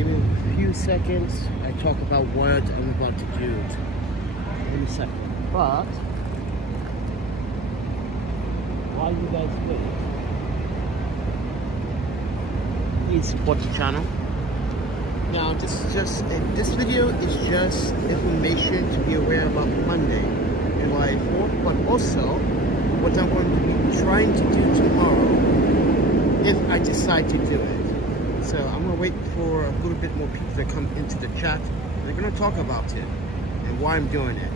Give me a few seconds. I talk about what I'm about to do. Give me a second. But while you guys wait, please support the channel. Now this video is just information to be aware about Monday, July 4th, but also what I'm going to be trying to do tomorrow if I decide to do it. So I'm going to wait for a little bit more people to come into the chat. They're going to talk about it and why I'm doing it.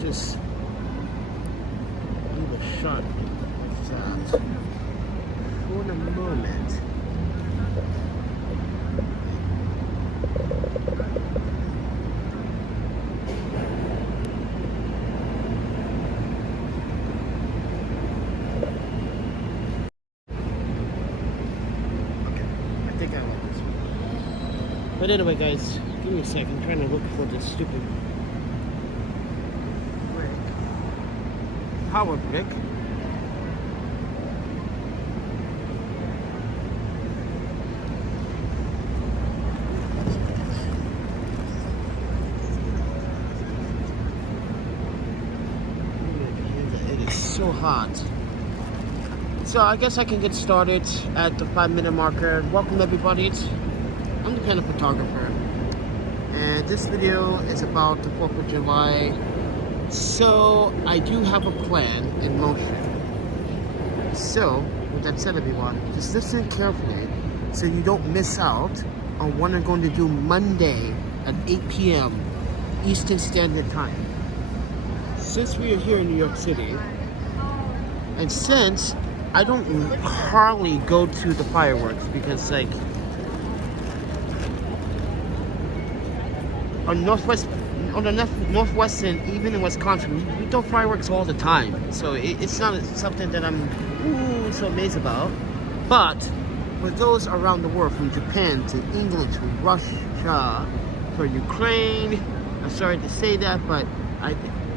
Just leave a shot of that for the moment. Okay, I think I like this one. But anyway, guys, give me a second. I'm trying to look for this stupid power brick. It is so hot. So I guess I can get started at the 5-minute marker. Welcome everybody. I'm the Panda Photographer, and this video is about the 4th of July. So, I do have a plan in motion. So, with that said, everyone, just listen carefully so you don't miss out on what I'm going to do Monday at 8 p.m. Eastern Standard Time. Since we are here in New York City, and since I don't hardly go to the fireworks because, like, on the Northwestern, even in Wisconsin, we do fireworks all the time. So it's not something that I'm so amazed about. But for those around the world, from Japan to England to Russia to Ukraine, I'm sorry to say that, but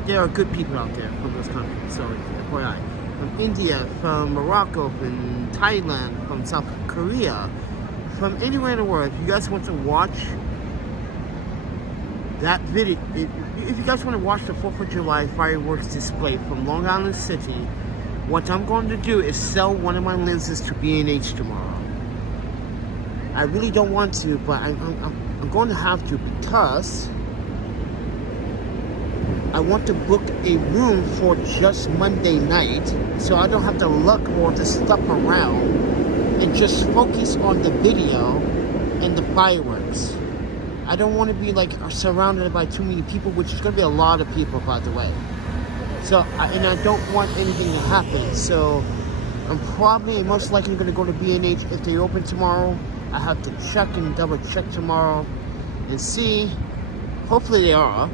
there are good people out there from those countries. So FYI, from India, from Morocco, from Thailand, from South Korea, from anywhere in the world. If you guys want to watch that video, if you guys want to watch the 4th of July fireworks display from Long Island City, what I'm going to do is sell one of my lenses to B&H tomorrow. I really don't want to, but I'm going to have to, because I want to book a room for just Monday night, so I don't have to look all this stuff around and just focus on the video and the fireworks. I don't want to be like surrounded by too many people, which is going to be a lot of people, by the way. So, and I don't want anything to happen. So, I'm probably most likely going to go to B&H if they open tomorrow. I have to check and double check tomorrow and see. Hopefully they are,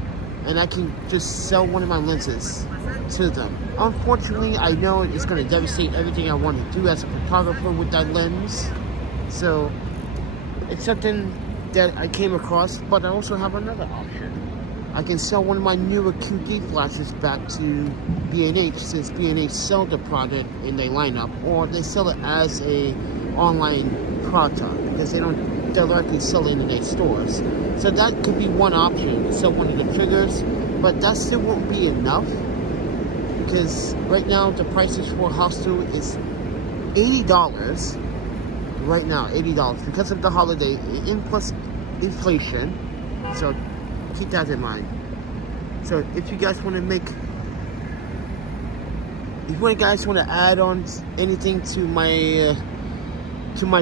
and I can just sell one of my lenses to them. Unfortunately, I know it's going to devastate everything I want to do as a photographer with that lens. So, it's something that I came across, but I also have another option. I can sell one of my newer QD flashes back to B&H, since B&H sell the product in their lineup, or they sell it as a online product because they don't directly sell it in their stores. So that could be one option, sell one of the triggers, but that still won't be enough, because right now the prices for Hostility is $80. Right now, $80 because of the holiday and plus inflation. So keep that in mind. So if you guys want to if you guys want to add on anything to my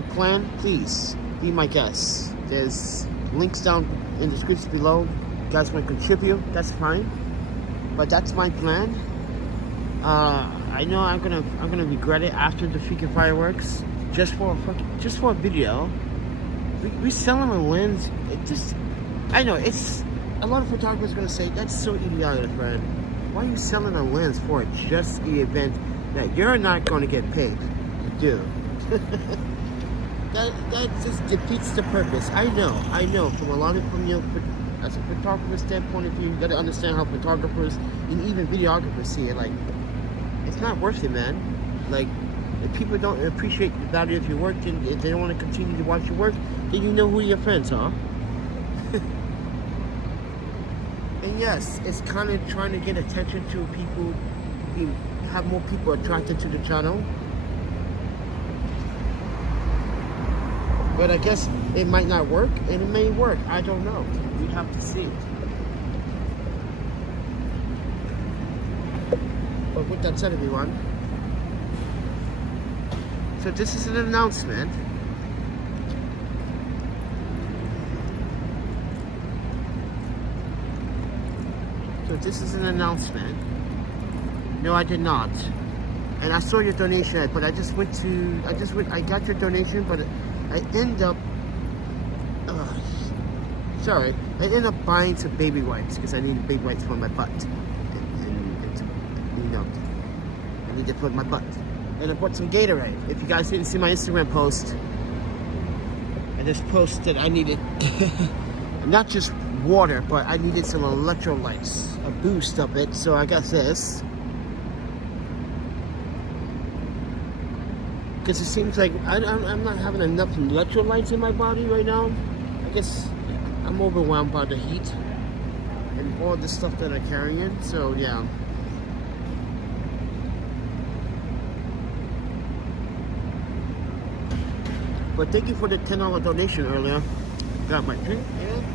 plan, please be my guest. There's links down in the description below. If you guys want to contribute, that's fine. But that's my plan. I know I'm gonna regret it after the freaking fireworks. Just for a video. We selling a lens. It just, I know it's a lot of photographers gonna say that's so idiotic, friend. Why are you selling a lens for just the event that you're not gonna get paid to do? that just defeats the purpose. I know from you, as a photographer standpoint of view, you gotta understand how photographers and even videographers see it. Like, it's not worth it, man. Like, if people don't appreciate the value of your work, and if they don't want to continue to watch your work, then you know who your friends are. And yes, it's kind of trying to get attention to people, have more people attracted to the channel. But I guess it might not work, and it may work. I don't know. We have to see. But with that said, everyone, so this is an announcement. No, I did not. And I saw your donation, but I got your donation, but I end up, I end up buying some baby wipes because I need baby wipes for my butt. And you know, I need to put my butt. And I bought some Gatorade. If you guys didn't see my Instagram post, I just posted I needed not just water, but I needed some electrolytes, a boost of it. So I got this. Because it seems like I'm not having enough electrolytes in my body right now. I guess I'm overwhelmed by the heat and all the stuff that I'm carrying. So yeah. But thank you for the $10 donation earlier. Got my drink and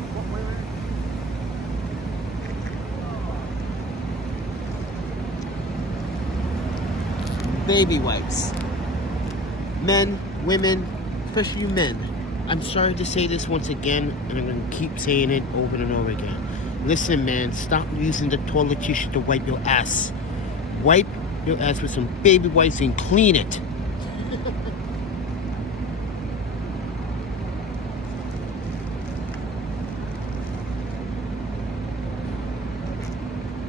baby wipes. Men, women, especially you men. I'm sorry to say this once again, and I'm going to keep saying it over and over again. Listen, man, stop using the toilet tissue to wipe your ass. Wipe your ass with some baby wipes and clean it.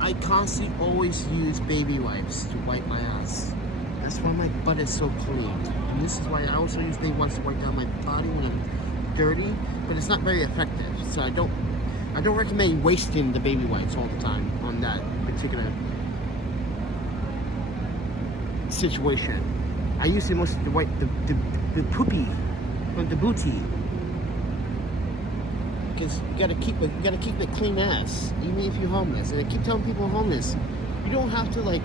I constantly always use baby wipes to wipe my ass. That's why my butt is so clean. And this is why I also use baby wipes to wipe down my body when I'm dirty, but it's not very effective. So I don't recommend wasting the baby wipes all the time on that particular situation. I usually mostly wipe the poopy from the booty. Because you gotta keep it clean ass, even if you're homeless. And I keep telling people homeless, you don't have to like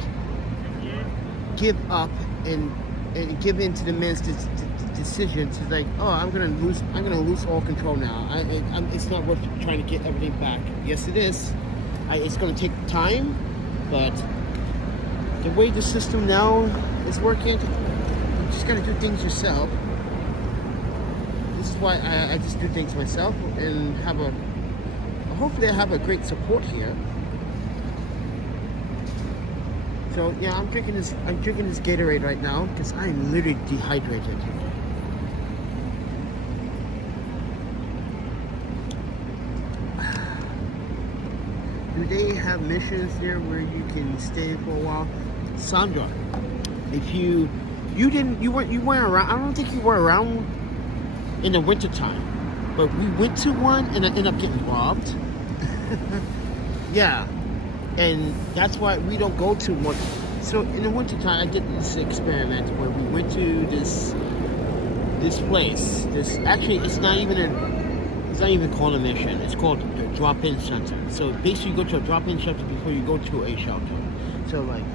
give up and give in to the man's decision to like, oh, I'm gonna lose all control now. It's not worth trying to get everything back. Yes, it is. It's gonna take time, but the way the system now is working, you just gotta do things yourself. This is why I just do things myself and hopefully I have a great support here. So yeah, I'm drinking this Gatorade right now because I'm literally dehydrated. Do they have missions there where you can stay for a while? Sandra, if you weren't around, I don't think you were around in the winter time, but we went to one and I ended up getting robbed. Yeah. And that's why we don't go to one. So in the wintertime, I did this experiment where we went to this place. It's not even called a mission. It's called a drop-in center. So basically, you go to a drop-in shelter before you go to a shelter. So like,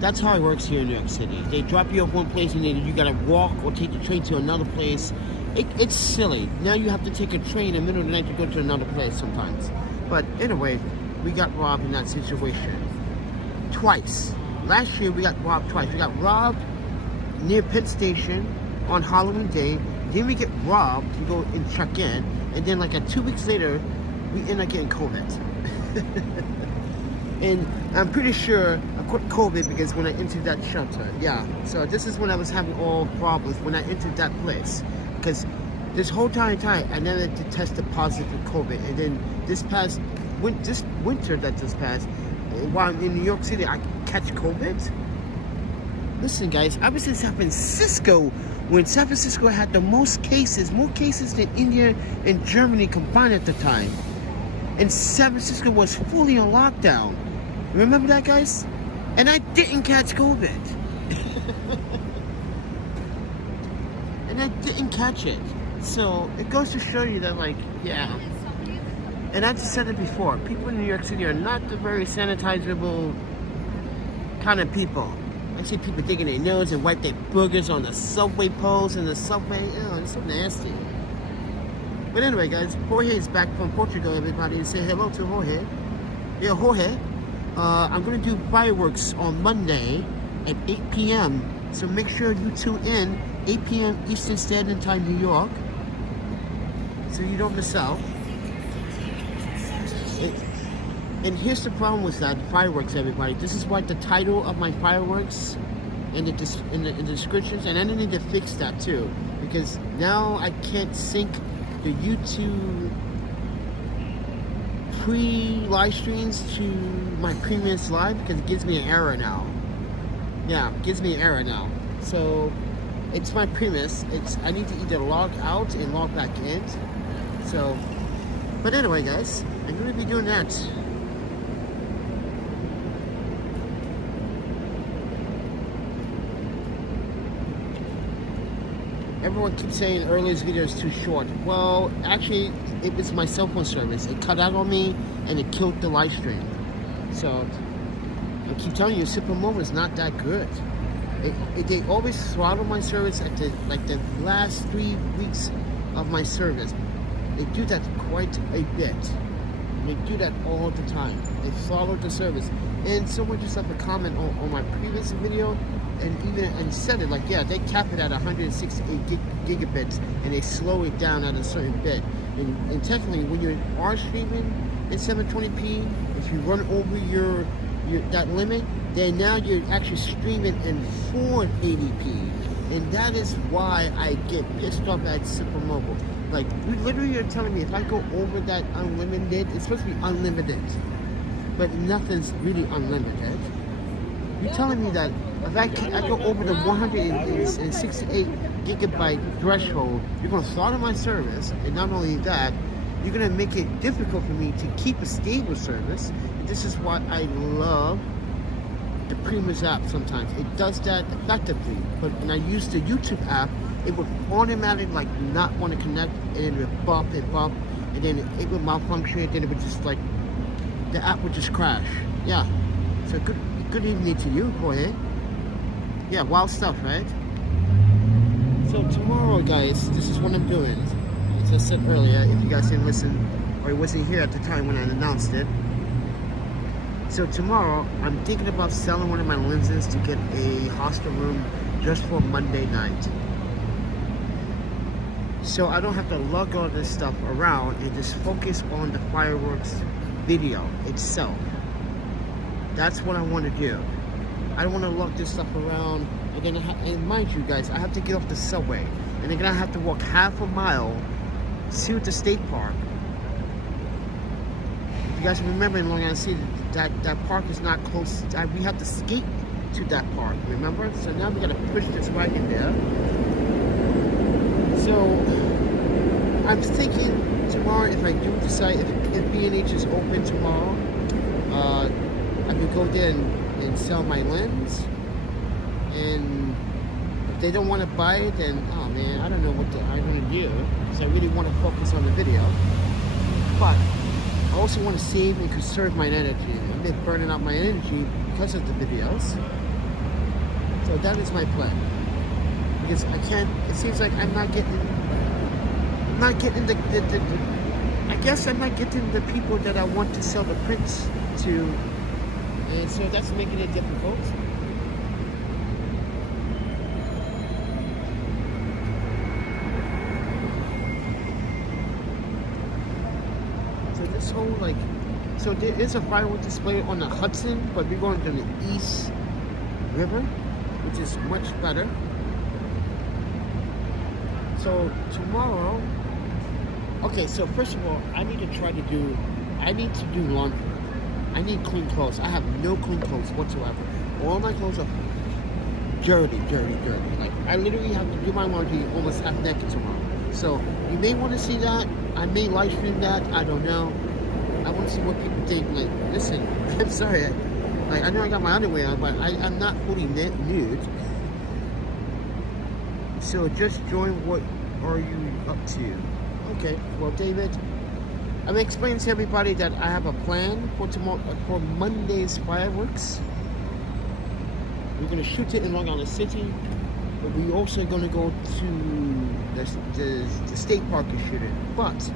that's how it works here in New York City. They drop you off one place and then you gotta walk or take the train to another place. It's silly. Now you have to take a train in the middle of the night to go to another place sometimes. But anyway, we got robbed in that situation twice. Last year we got robbed twice. We got robbed near Penn Station on Halloween Day. Then we get robbed to go and check in. And then like 2 weeks later, we end up getting COVID. And I'm pretty sure I caught COVID because when I entered that shelter, yeah. So this is when I was having all problems when I entered that place. Because this whole time I never tested positive for COVID. And then this winter that just passed, while I'm in New York City, I catch COVID. Listen guys, I was in San Francisco when San Francisco had the most cases, more cases than India and Germany combined at the time. And San Francisco was fully on lockdown. Remember that, guys? And I didn't catch COVID. And I didn't catch it. So it goes to show you that, like, yeah. And I just said it before, people in New York City are not the very sanitizable kind of people. I see people digging their nose and wipe their boogers on the subway poles and the subway. Oh, it's so nasty. But anyway, guys, Jorge is back from Portugal, everybody, and say hello to Jorge. Yeah, Jorge. I'm going to do fireworks on Monday at 8 p.m. So make sure you tune in 8 p.m. Eastern Standard Time, New York, so you don't miss out. And here's the problem with that, fireworks, everybody. This is why the title of my fireworks in the descriptions, and I need to fix that too, because now I can't sync the YouTube pre-live streams to my previous live because it gives me an error now. Yeah, it gives me an error now. So it's my premise. I need to either log out and log back in. So, but anyway, guys, I'm going to be doing that. Everyone keeps saying earliest video is too short. Well, actually, it was my cell phone service. It cut out on me and it killed the live stream. So I keep telling you, Super Mobile is not that good. They always throttle my service at the last 3 weeks of my service. They do that quite a bit. They do that all the time. They throttle the service. And someone just left a comment on my previous video and said it like, yeah, they cap it at 168 gigabits and they slow it down at a certain bit. And technically, when you are streaming in 720p, if you run over your that limit, then now you're actually streaming in 480p. And that is why I get pissed off at Super Mobile. Like, you literally are telling me if I go over that unlimited, it's supposed to be unlimited, but nothing's really unlimited. You're telling me that if I go over the 168 gigabyte threshold, you're going to throttle my service, and not only that, you're going to make it difficult for me to keep a stable service. And this is why I love the Premium app sometimes. It does that effectively, but when I use the YouTube app, it would automatically like not want to connect, and it would bump, and then it would malfunction, and then it would just like, the app would just crash. Yeah, so good evening to you, Jorge. Yeah, wild stuff, right? So tomorrow, guys, this is what I'm doing. As I said earlier, if you guys didn't listen, or wasn't here at the time when I announced it. So tomorrow, I'm thinking about selling one of my lenses to get a hostel room just for Monday night. So I don't have to lug all this stuff around and just focus on the fireworks video itself. That's what I want to do. I don't want to lug this stuff around, and then and mind you guys, I have to get off the subway, and then I have to walk half a mile to the state park. If you guys remember in Long Island City, that park is not close. We have to skate to that park, remember? So now we got to push this wagon there. So I'm thinking tomorrow, if I do decide, if B&H is open tomorrow, I could go there and sell my lens. And if they don't want to buy it, then, oh man, I don't know what I'm going to do, because I really want to focus on the video. But I also want to save and conserve my energy. I've been burning out my energy because of the videos. So that is my plan. Because I can't, it seems like I'm not getting the I guess I'm not getting the people that I want to sell the prints to, and so that's making it difficult. So this whole like So there is a firework display on the Hudson, but we're going to the East River, which is much better. So tomorrow, okay, so first of all, I need to do laundry. I need clean clothes. I have no clean clothes whatsoever. All my clothes are dirty. Like, I literally have to do my laundry almost half naked tomorrow. So you may want to see that. I may live stream that. I don't know. I want to see what people think. Like, listen, I'm sorry. I know I got my underwear on, but I'm not fully nude. So just join. What are you up to? Okay. Well, David, I'm explaining to everybody that I have a plan for tomorrow, for Monday's fireworks. We're gonna shoot it in Long Island City, but we're also gonna go to the state park and shoot it. But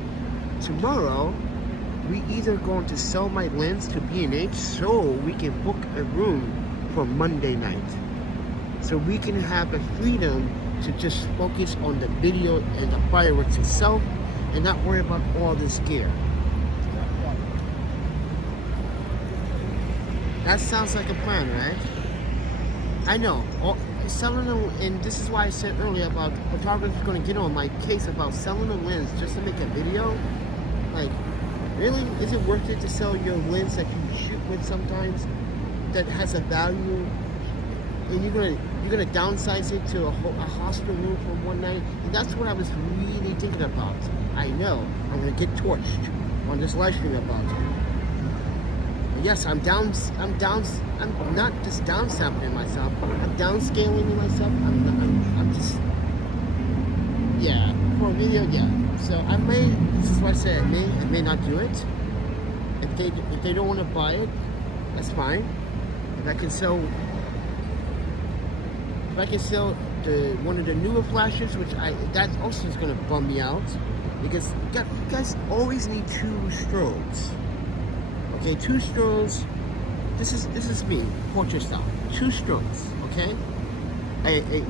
tomorrow, we either going to sell my lens to B&H so we can book a room for Monday night. So we can have the freedom to just focus on the video and the fireworks itself and not worry about all this gear. That sounds like a plan, right? I know. Selling a, and this is why I said earlier about photographers going to get on my case about selling a lens just to make a video. Like, really, is it worth it to sell your lens that you shoot with sometimes that has a value, and you're gonna downsize it to a hostel room for one night? And that's what I was really thinking about. I know I'm gonna get torched on this live stream about it. Yes, I'm not just downsampling myself. I'm downscaling myself. I'm just, yeah, for a video, yeah. So I may, this is why I say I may not do it. If they don't want to buy it, that's fine. If I can sell one of the newer flashes, which that also is gonna bum me out, because you guys always need 2 strobes. Okay, 2 strobes. This is me, portrait style. 2 strobes, okay? A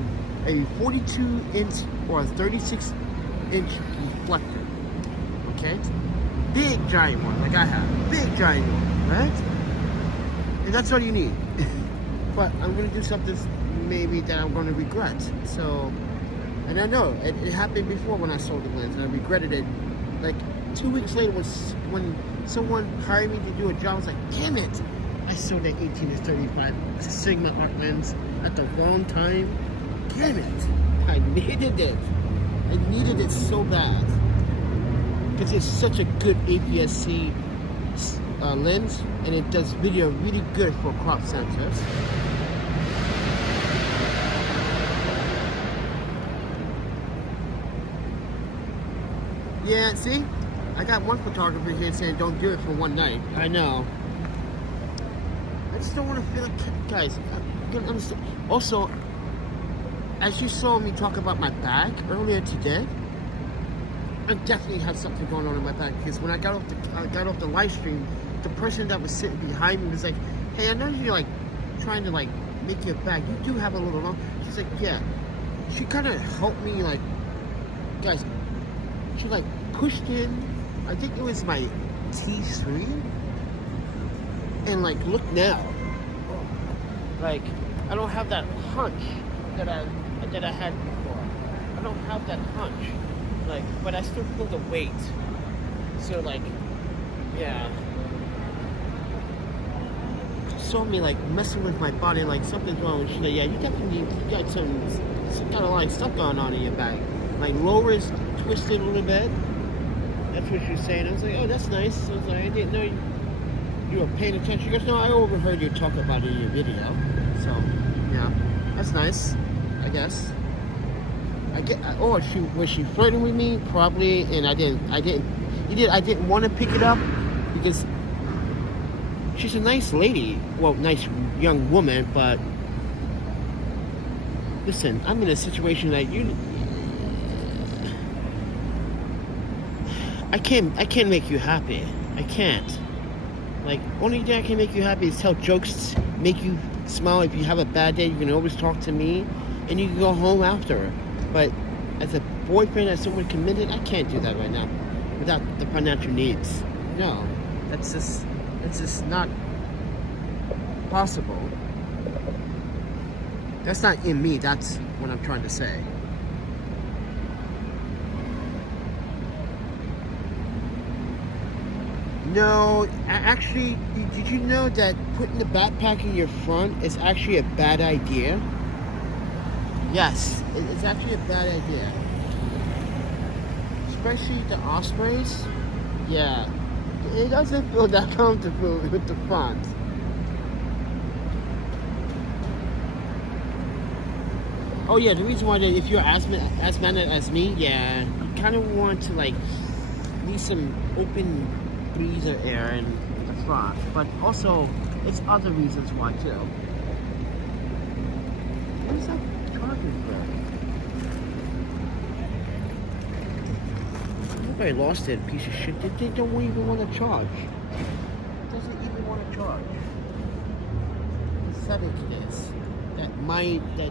42-inch or a 36-inch reflector, okay? Big giant one, like I have. Big giant one, right? And that's all you need. But I'm gonna do something maybe that I'm gonna regret. So, and I know it happened before when I sold the lens, and I regretted it. Like 2 weeks later, when someone hired me to do a job, I was like, damn it! I sold that 18-35 Sigma art lens at the wrong time. Damn it! I needed it. I needed it so bad. Because it's such a good APS-C lens, and it does video really good for crop sensors. Yeah, see? I got one photographer here saying don't do it for one night. I know. I just don't want to feel like, guys, you gotta understand. Also, as you saw me talk about my bag earlier today, I definitely had something going on in my bag, because when I got off the live stream, the person that was sitting behind me was like, hey, I know you're like trying to like make your bag. You do have a little long. She's like, yeah. She kind of helped me, like, guys, she like pushed in, I think it was my T3, and like, look now, like, I don't have that hunch that I had before. I don't have that hunch, like, but I still feel the weight. So like, yeah, she saw me like messing with my body, like something's wrong. She's like, yeah, you got some kind of like stuff going on in your back. Like lower is twisted a little bit. That's what she was saying. I was like, oh, that's nice. I was like, I didn't know you were paying attention. She goes, no, I overheard you talk about it in your video. So, yeah, that's nice, I guess. Was she flirting with me? Probably, and I didn't want to pick it up because she's a nice lady. Well, nice young woman, but listen, I'm in a situation that I can't make you happy. I can't. Like, only thing I can make you happy is tell jokes, make you smile. If you have a bad day, you can always talk to me, and you can go home after. But as a boyfriend, as someone committed, I can't do that right now without the financial needs. No, that's just, It's just not possible. That's not in me, that's what I'm trying to say. No, actually, did you know that putting the backpack in your front is actually a bad idea? Yes, it's actually a bad idea. Especially the ospreys. Yeah, it doesn't feel that comfortable with the front. Oh yeah, the reason why that if you're asthmatic as me, yeah, you kind of want to like leave some open breeze of air in the front, but also it's other reasons why too. What is that charging for? I lost it, piece of shit. They don't even want to charge. It doesn't even want to charge. Pathetic it is.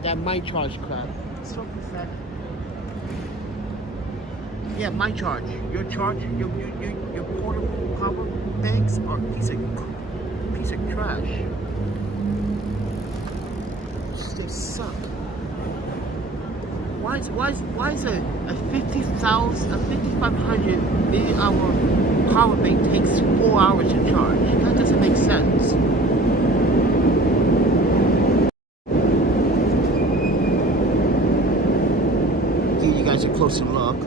That might charge crap. It's so pathetic. Yeah, my charge. Your charge. Your portable power banks are a piece of trash. They suck. Why is a 5,500 million hour power bank takes 4 hours to charge? That doesn't make sense. Give you guys a closer look.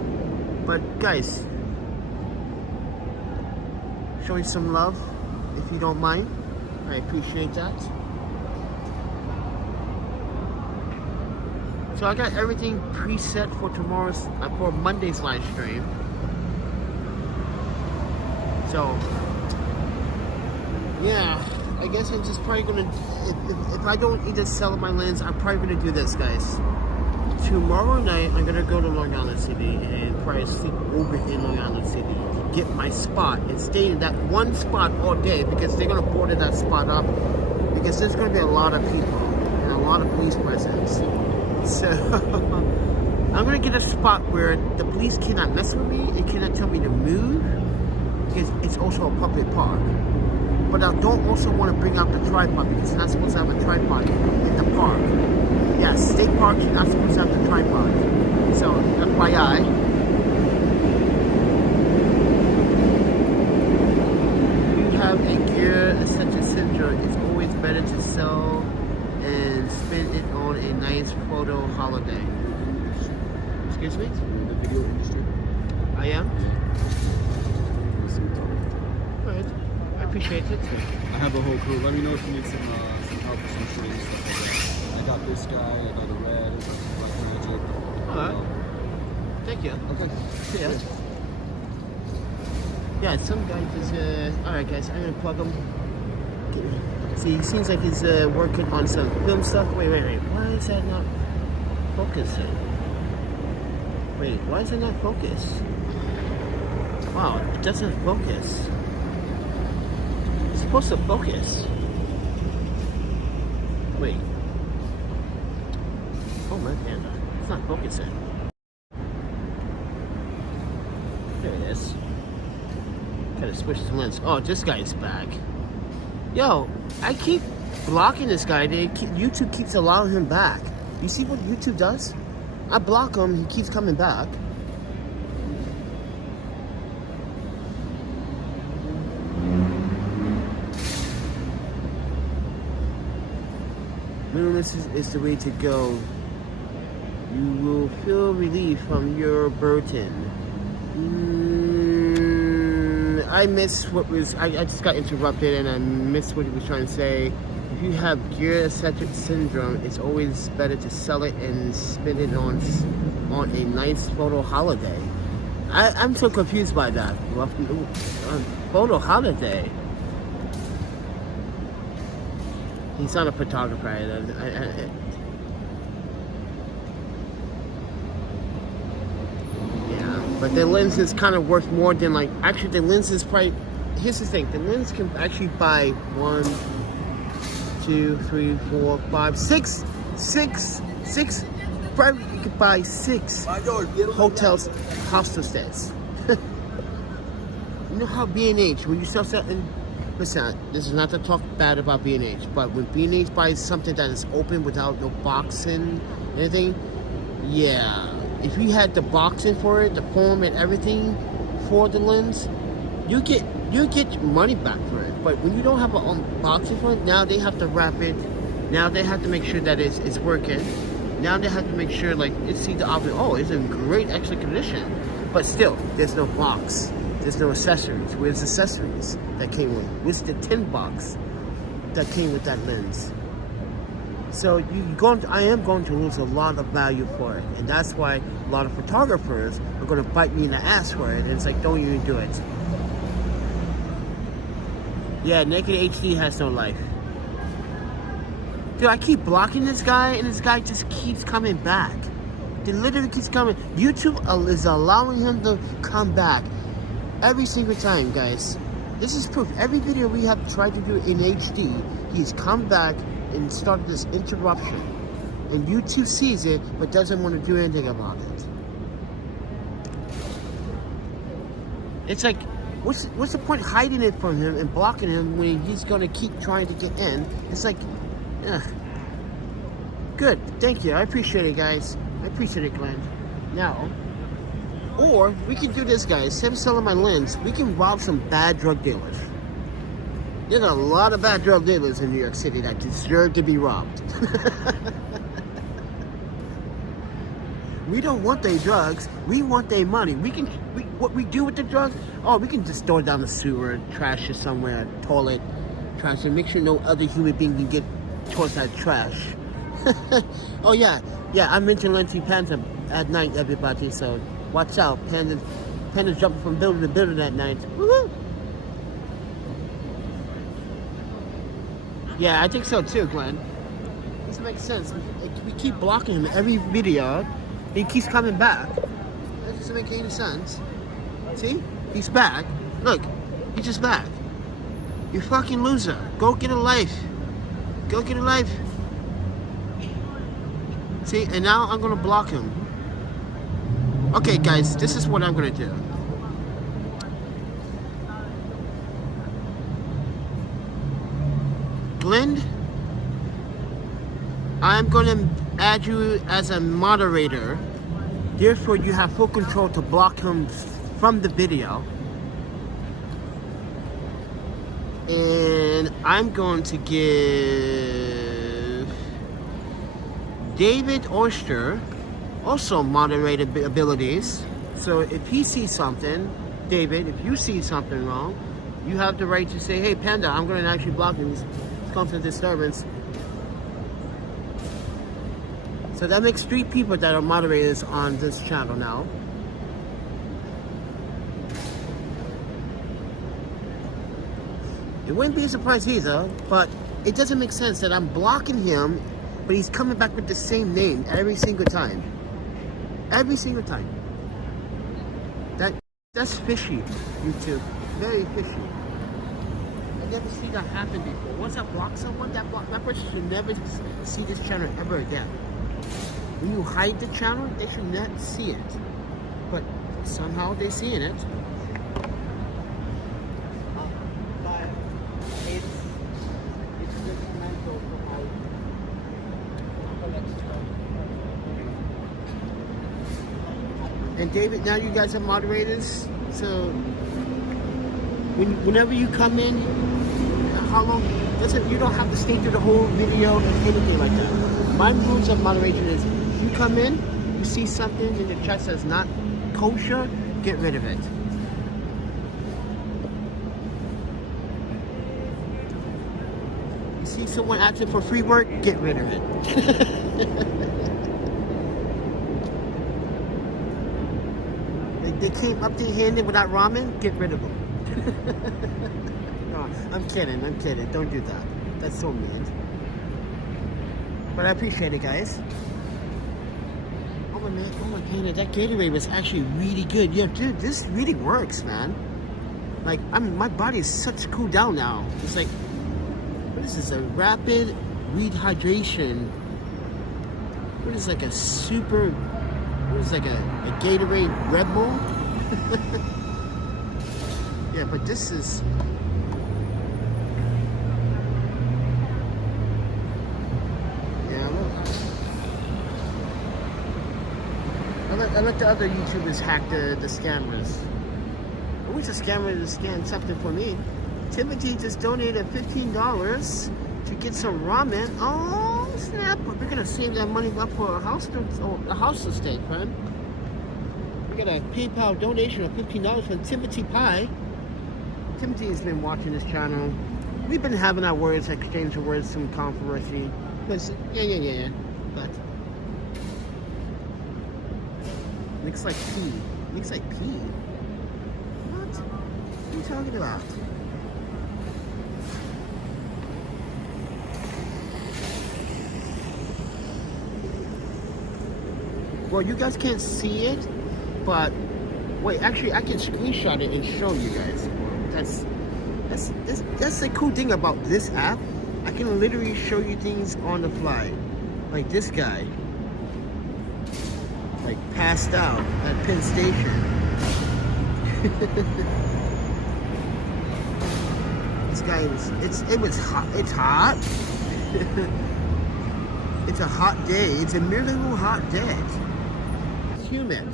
But guys, showing some love, if you don't mind. I appreciate that. So I got everything preset for for Monday's live stream. So yeah, I guess I'm just probably gonna, if I don't either sell my lens, I'm probably gonna do this, guys. Tomorrow night, I'm gonna go to Long Island City and probably sleep over in Long Island City to get my spot and stay in that one spot all day because they're gonna board that spot up because there's gonna be a lot of people and a lot of police presence. So I'm gonna get a spot where the police cannot mess with me and cannot tell me to move because it's also a public park. But I don't also want to bring out the tripod because you're not supposed to have a tripod in the park. Yes, state parks, you're not supposed to have the tripod. So, FYI. You have a gear essential syndrome. It's always better to sell and spend it on a nice photo holiday. Excuse me? In the video industry. I am? Alright. I appreciate it. I have a whole crew. Let me know if you need some help with some shooting and stuff like that. I got this guy, I got the red, Black Magic. Alright. Thank you. Okay. Yeah. Yeah, some guy is, alright guys, I'm gonna plug him. See, he seems like he's working on some film stuff. Wait. Why is that not focusing? Wait, why is it not focused? Wow, it doesn't focus. It's supposed to focus. Wait. Oh my panda. It's not focusing. There it is. Gotta switch the lens. Oh, this guy's back. Yo, I keep blocking this guy. YouTube keeps allowing him back. You see what YouTube does? I block him, he keeps coming back. Wellness is the way to go. You will feel relief from your burden. I missed what was, I just got interrupted and I missed what he was trying to say. If you have gear eccentric syndrome, it's always better to sell it and spend it on a nice photo holiday. I'm so confused by that. Photo holiday? He's not a photographer. Yeah, but the lens is kind of worth more than like, actually the lens is probably, here's the thing, the lens can actually buy 1, 2, 3, 4, 5, 6, probably you could buy 6 hotels, hostel stays. You know how B&H, when you sell something, Listen, this is not to talk bad about B&H, but when B&H buys something that is open without no boxing, anything, yeah. If you had the boxing for it, the foam and everything for the lens, you get money back for it. But when you don't have a boxing for it, now they have to wrap it. Now they have to make sure that it's working. Now they have to make sure, like, it's see the option. Oh, it's in great excellent condition, but still, there's no box. There's no accessories. Where's the accessories that came with? Where's the tin box that came with that lens? So I am going to lose a lot of value for it, and that's why a lot of photographers are going to bite me in the ass for it. And it's like, don't even do it. Yeah, Naked HD has no life. Dude, I keep blocking this guy, and this guy just keeps coming back. He literally keeps coming. YouTube is allowing him to come back every single time, guys. This is proof. Every video we have tried to do in HD, he's come back and started this interruption. And YouTube sees it, but doesn't want to do anything about it. It's like, what's the point hiding it from him and blocking him when he's going to keep trying to get in? It's like, good. Thank you. I appreciate it, guys. I appreciate it, Glenn. Now, or we can do this, guys. Instead of selling my lens, we can rob some bad drug dealers. There's a lot of bad drug dealers in New York City that deserve to be robbed. We don't want their drugs. We want their money. What we do with the drugs? Oh, we can just throw it down the sewer, trash it somewhere, toilet, trash it. Make sure no other human being can get towards that trash. Oh yeah, I'm vigilante panda at night, everybody. So watch out, pandas jumping from building to building at night. Woohoo! Yeah, I think so too, Glenn. This makes sense. We keep blocking him every video. He keeps coming back. That doesn't make any sense. See? He's back. Look, he's just back. You fucking loser. Go get a life. Go get a life. See, and now I'm gonna block him. Okay, guys, this is what I'm gonna do. Glenn, I'm gonna add you as a moderator. Therefore, you have full control to block him from the video. And I'm going to give David Oyster also moderator abilities. So if he sees something, David, if you see something wrong, you have the right to say, hey, Panda, I'm going to actually block him. He's constant disturbance. So that makes 3 people that are moderators on this channel now. It wouldn't be a surprise either, but it doesn't make sense that I'm blocking him, but he's coming back with the same name every single time. Every single time. That's fishy, YouTube. Very fishy. I never seen that happen before. Once I block someone, that person should never see this channel ever again. When you hide the channel, they should not see it. But somehow they're seeing it. And David, now you guys are moderators, so whenever you come in, how long? You don't have to stay through the whole video or anything like that. My rules of moderation is, you come in, you see something in the chat says not kosher, get rid of it. You see someone asking for free work, get rid of it. They came empty-handed without ramen, get rid of them. No, I'm kidding. Don't do that. That's so mean. But I appreciate it, guys. Oh my god, that Gatorade was actually really good. Yeah, dude, this really works, man. Like, my body is such cool down now. It's like, what is this? A rapid rehydration. What is like a super? What is like a Gatorade Red Bull? Yeah, but this is I let the other YouTubers hack the scammers. I wish a scammer to scan something for me. Timothy just donated $15 to get some ramen. Oh snap! We're gonna save that money up for a house to stay, friend. We got a PayPal donation of $15 from Timothy Pie. Timothy has been watching this channel. We've been having our words, exchange of words, some controversy. But yeah. But looks like pee. Looks like pee. What are you talking about? Well, you guys can't see it, but wait, actually, I can screenshot it and show you guys. That's the cool thing about this app. I can literally show you things on the fly, like this guy, like passed out at Penn Station. This guy was hot. It's hot. It's a hot day. It's a miserable hot day. It's humid.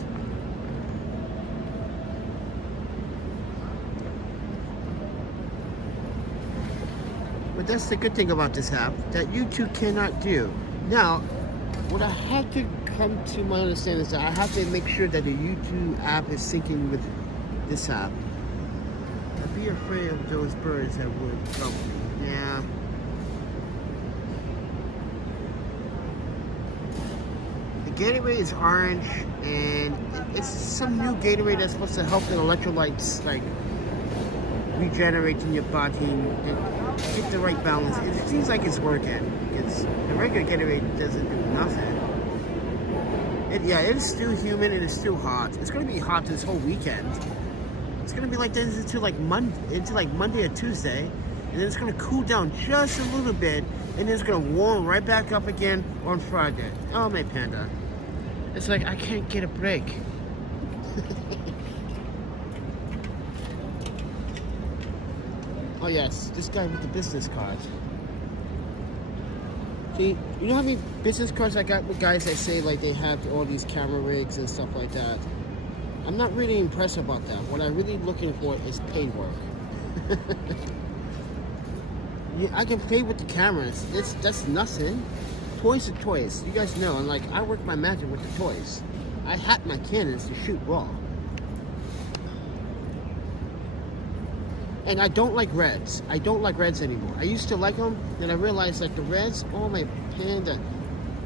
But that's the good thing about this app that YouTube cannot do. Now, what I have to come to my understanding is that I have to make sure that the YouTube app is syncing with this app. I'd be afraid of those birds that would help me. Yeah. The Gatorade is orange, and it's some new Gatorade that's supposed to help the electrolytes like regenerate in your body and get the right balance. It seems like it's working. The regular Gatorade doesn't do nothing. It's still humid and it's still hot. It's gonna be hot this whole weekend. It's gonna be like this until like Monday or Tuesday, and then it's gonna cool down just a little bit, and then it's gonna warm right back up again on Friday. Oh my panda. It's like I can't get a break. Oh yes, this guy with the business cards. See, you know how many business cards I got with guys that say like they have all these camera rigs and stuff like that? I'm not really impressed about that. What I'm really looking for is paid work. Yeah, I can play with the cameras. That's nothing. Toys are toys. You guys know, and like I work my magic with the toys. I hack my Canons to shoot raw. And I don't like reds. I don't like reds anymore. I used to like them, then I realized like the reds, oh my panda.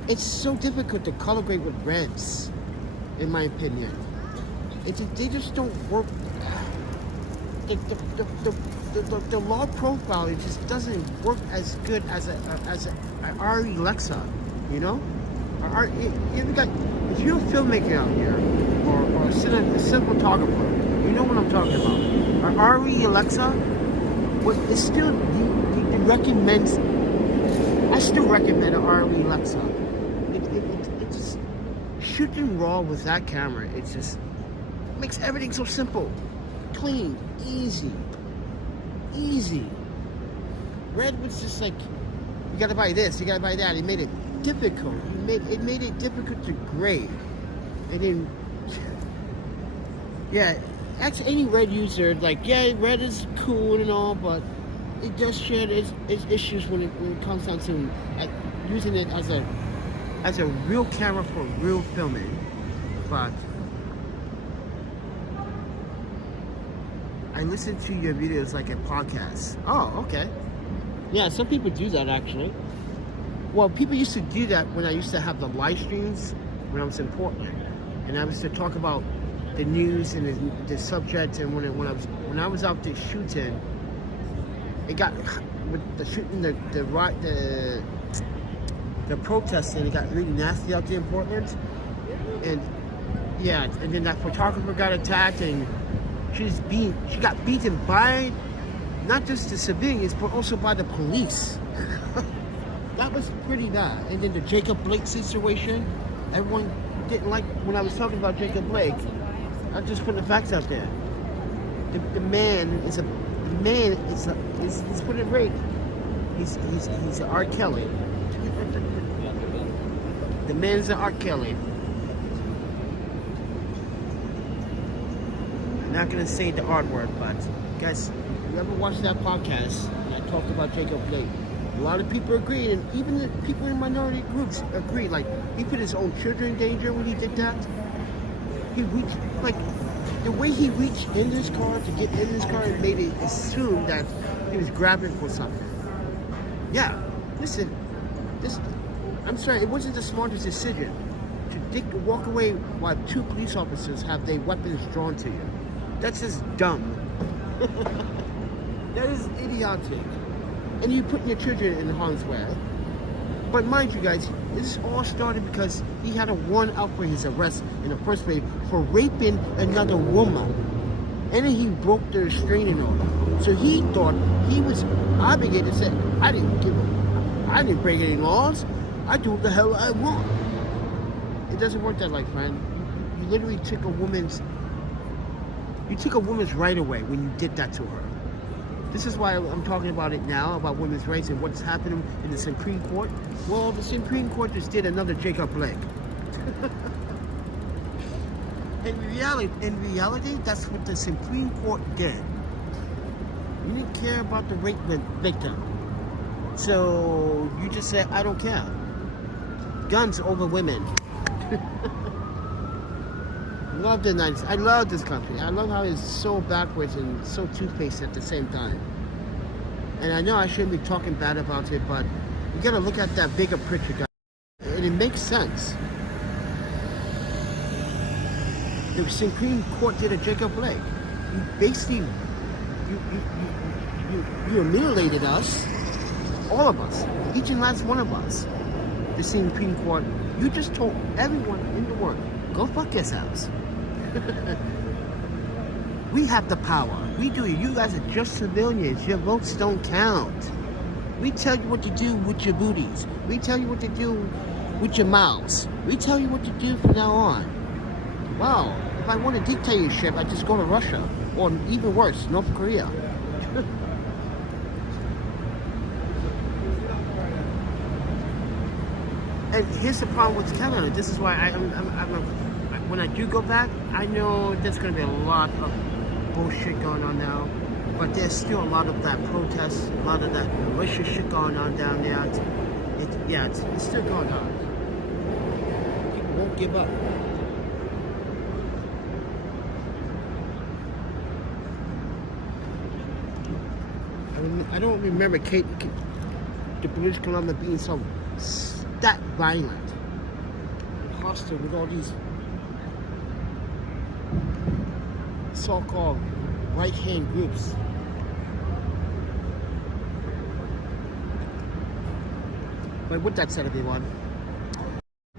It's so difficult to color grade with reds, in my opinion. They just don't work. The raw profile, it just doesn't work as good as a RE Lexa, you know? If you're a filmmaker out here, or a cinematographer, you know what I'm talking about. Our RE Alexa, it's still, it recommends, I still recommend an RE Alexa. It just, shooting raw with that camera, it just makes everything so simple, clean, easy. Red was just like, you gotta buy this, you gotta buy that. It made it difficult. It made it difficult to grade. And then, yeah, ask any red user, like, yeah, red is cool and all, but it does share its issues when it comes down to using it as a real camera for real filming. But I listen to your videos like a podcast. Oh, okay. Yeah, some people do that actually. Well, people used to do that when I used to have the live streams when I was in Portland, and I was to talk about the news and the subject. And when I was out there shooting, it got with the shooting the protesting. It got really nasty out there in Portland, and yeah, and then that photographer got attacked, and she got beaten by not just the civilians but also by the police. That was pretty bad. And then the Jacob Blake situation, everyone didn't like when I was talking about Jacob Blake. I just put the facts out there. The man is put it right. He's an R. Kelly. The man's an R. Kelly. not gonna say the R word, but guys, you ever watched that podcast and I talked about Jacob Blake? A lot of people agree, and even the people in minority groups agree. Like, he put his own children in danger when he did that. He reached, like, the way he reached in his car to get in his car, it made it assume that he was grabbing for something. Yeah, listen, I'm sorry, it wasn't the smartest decision to walk away while 2 police officers have their weapons drawn to you. That's just dumb. That is idiotic. And you putting your children in harm's way. But mind you guys, this all started because he had a warrant out for his arrest in the first place for raping another woman. And then he broke the restraining order. So he thought he was obligated to say, I didn't break any laws. I do what the hell I want. It doesn't work that way, friend. You literally took a woman's right away when you did that to her. This is why I'm talking about it now, about women's rights and what's happening in the Supreme Court. Well, the Supreme Court just did another Jacob Blake. In reality, that's what the Supreme Court did. You didn't care about the rape victim. So you just said, I don't care. Guns over women. Love the United States. I love this country. I love how it's so backwards and so two-faced at the same time. And I know I shouldn't be talking bad about it, but you gotta look at that bigger picture, guys. And it makes sense. The Supreme Court did a Jacob Blake. You basically, you humiliated us, all of us, each and last one of us. The Supreme Court, you just told everyone in the world, go fuck yourselves. We have the power. We do it. You guys are just civilians. Your votes don't count. We tell you what to do with your booties. We tell you what to do with your mouths. We tell you what to do from now on. Wow. If I want a dictatorship, I just go to Russia. Or even worse, North Korea. And here's the problem with Canada. This is why when I do go back, I know there's going to be a lot of bullshit going on now. But there's still a lot of that protest, a lot of that militia shit going on down there. It's still going on. People won't give up. I don't remember the British Columbia being so that violent, hostile with all these so-called right-hand groups. But with that said, everyone,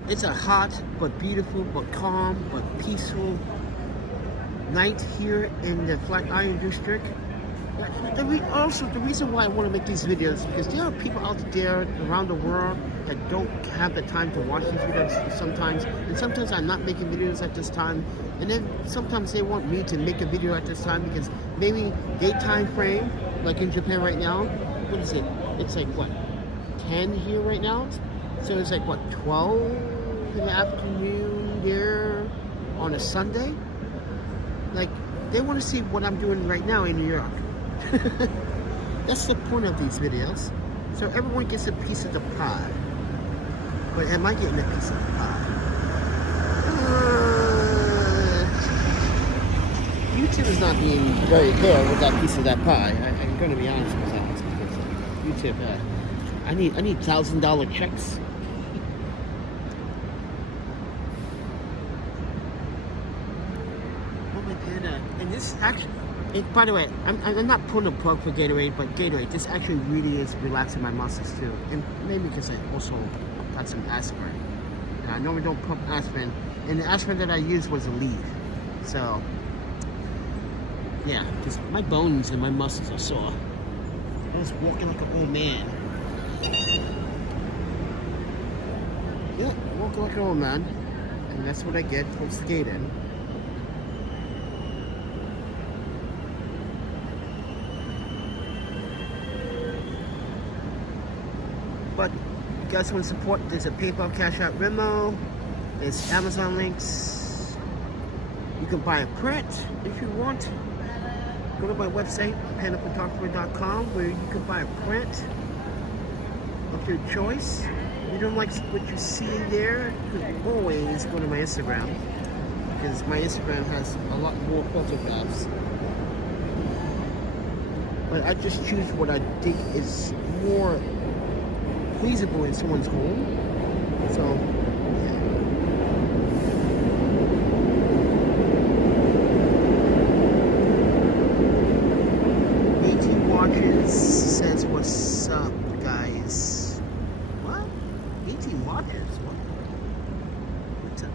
it's a hot but beautiful but calm but peaceful night here in the Flatiron District. The reason why I want to make these videos is because there are people out there around the world that don't have the time to watch these videos sometimes. And sometimes I'm not making videos at this time. And then sometimes they want me to make a video at this time because maybe their time frame, like in Japan right now, what is it? It's like what, 10 here right now? So it's like what, 12 in the afternoon there on a Sunday? Like, they want to see what I'm doing right now in New York. That's the point of these videos. So everyone gets a piece of the pie. But am I getting a piece of the pie? YouTube is not being very fair with that piece of that pie. I'm going to be honest with that. Because YouTube, I need $1,000 checks. Oh my God! And this actually. By the way, I'm not pulling a plug for Gatorade, but Gatorade, this actually really is relaxing my muscles too. And maybe because I also got some aspirin. Now, I normally don't pump aspirin, and the aspirin that I used was a lead. So, yeah, because my bones and my muscles are sore. I was walking like an old man. Yeah, walking like an old man. And that's what I get for skating. But you guys want to support, there's a PayPal, Cash App, Venmo, there's Amazon links. You can buy a print if you want. Go to my website, ThePandaPhotographer.com, where you can buy a print of your choice. If you don't like what you see there, you can always go to my Instagram, because my Instagram has a lot more photographs. But I just choose what I think is more pleasable in someone's home. So, yeah. Watches says what's up, guys. What? 18 watches? What? What's up?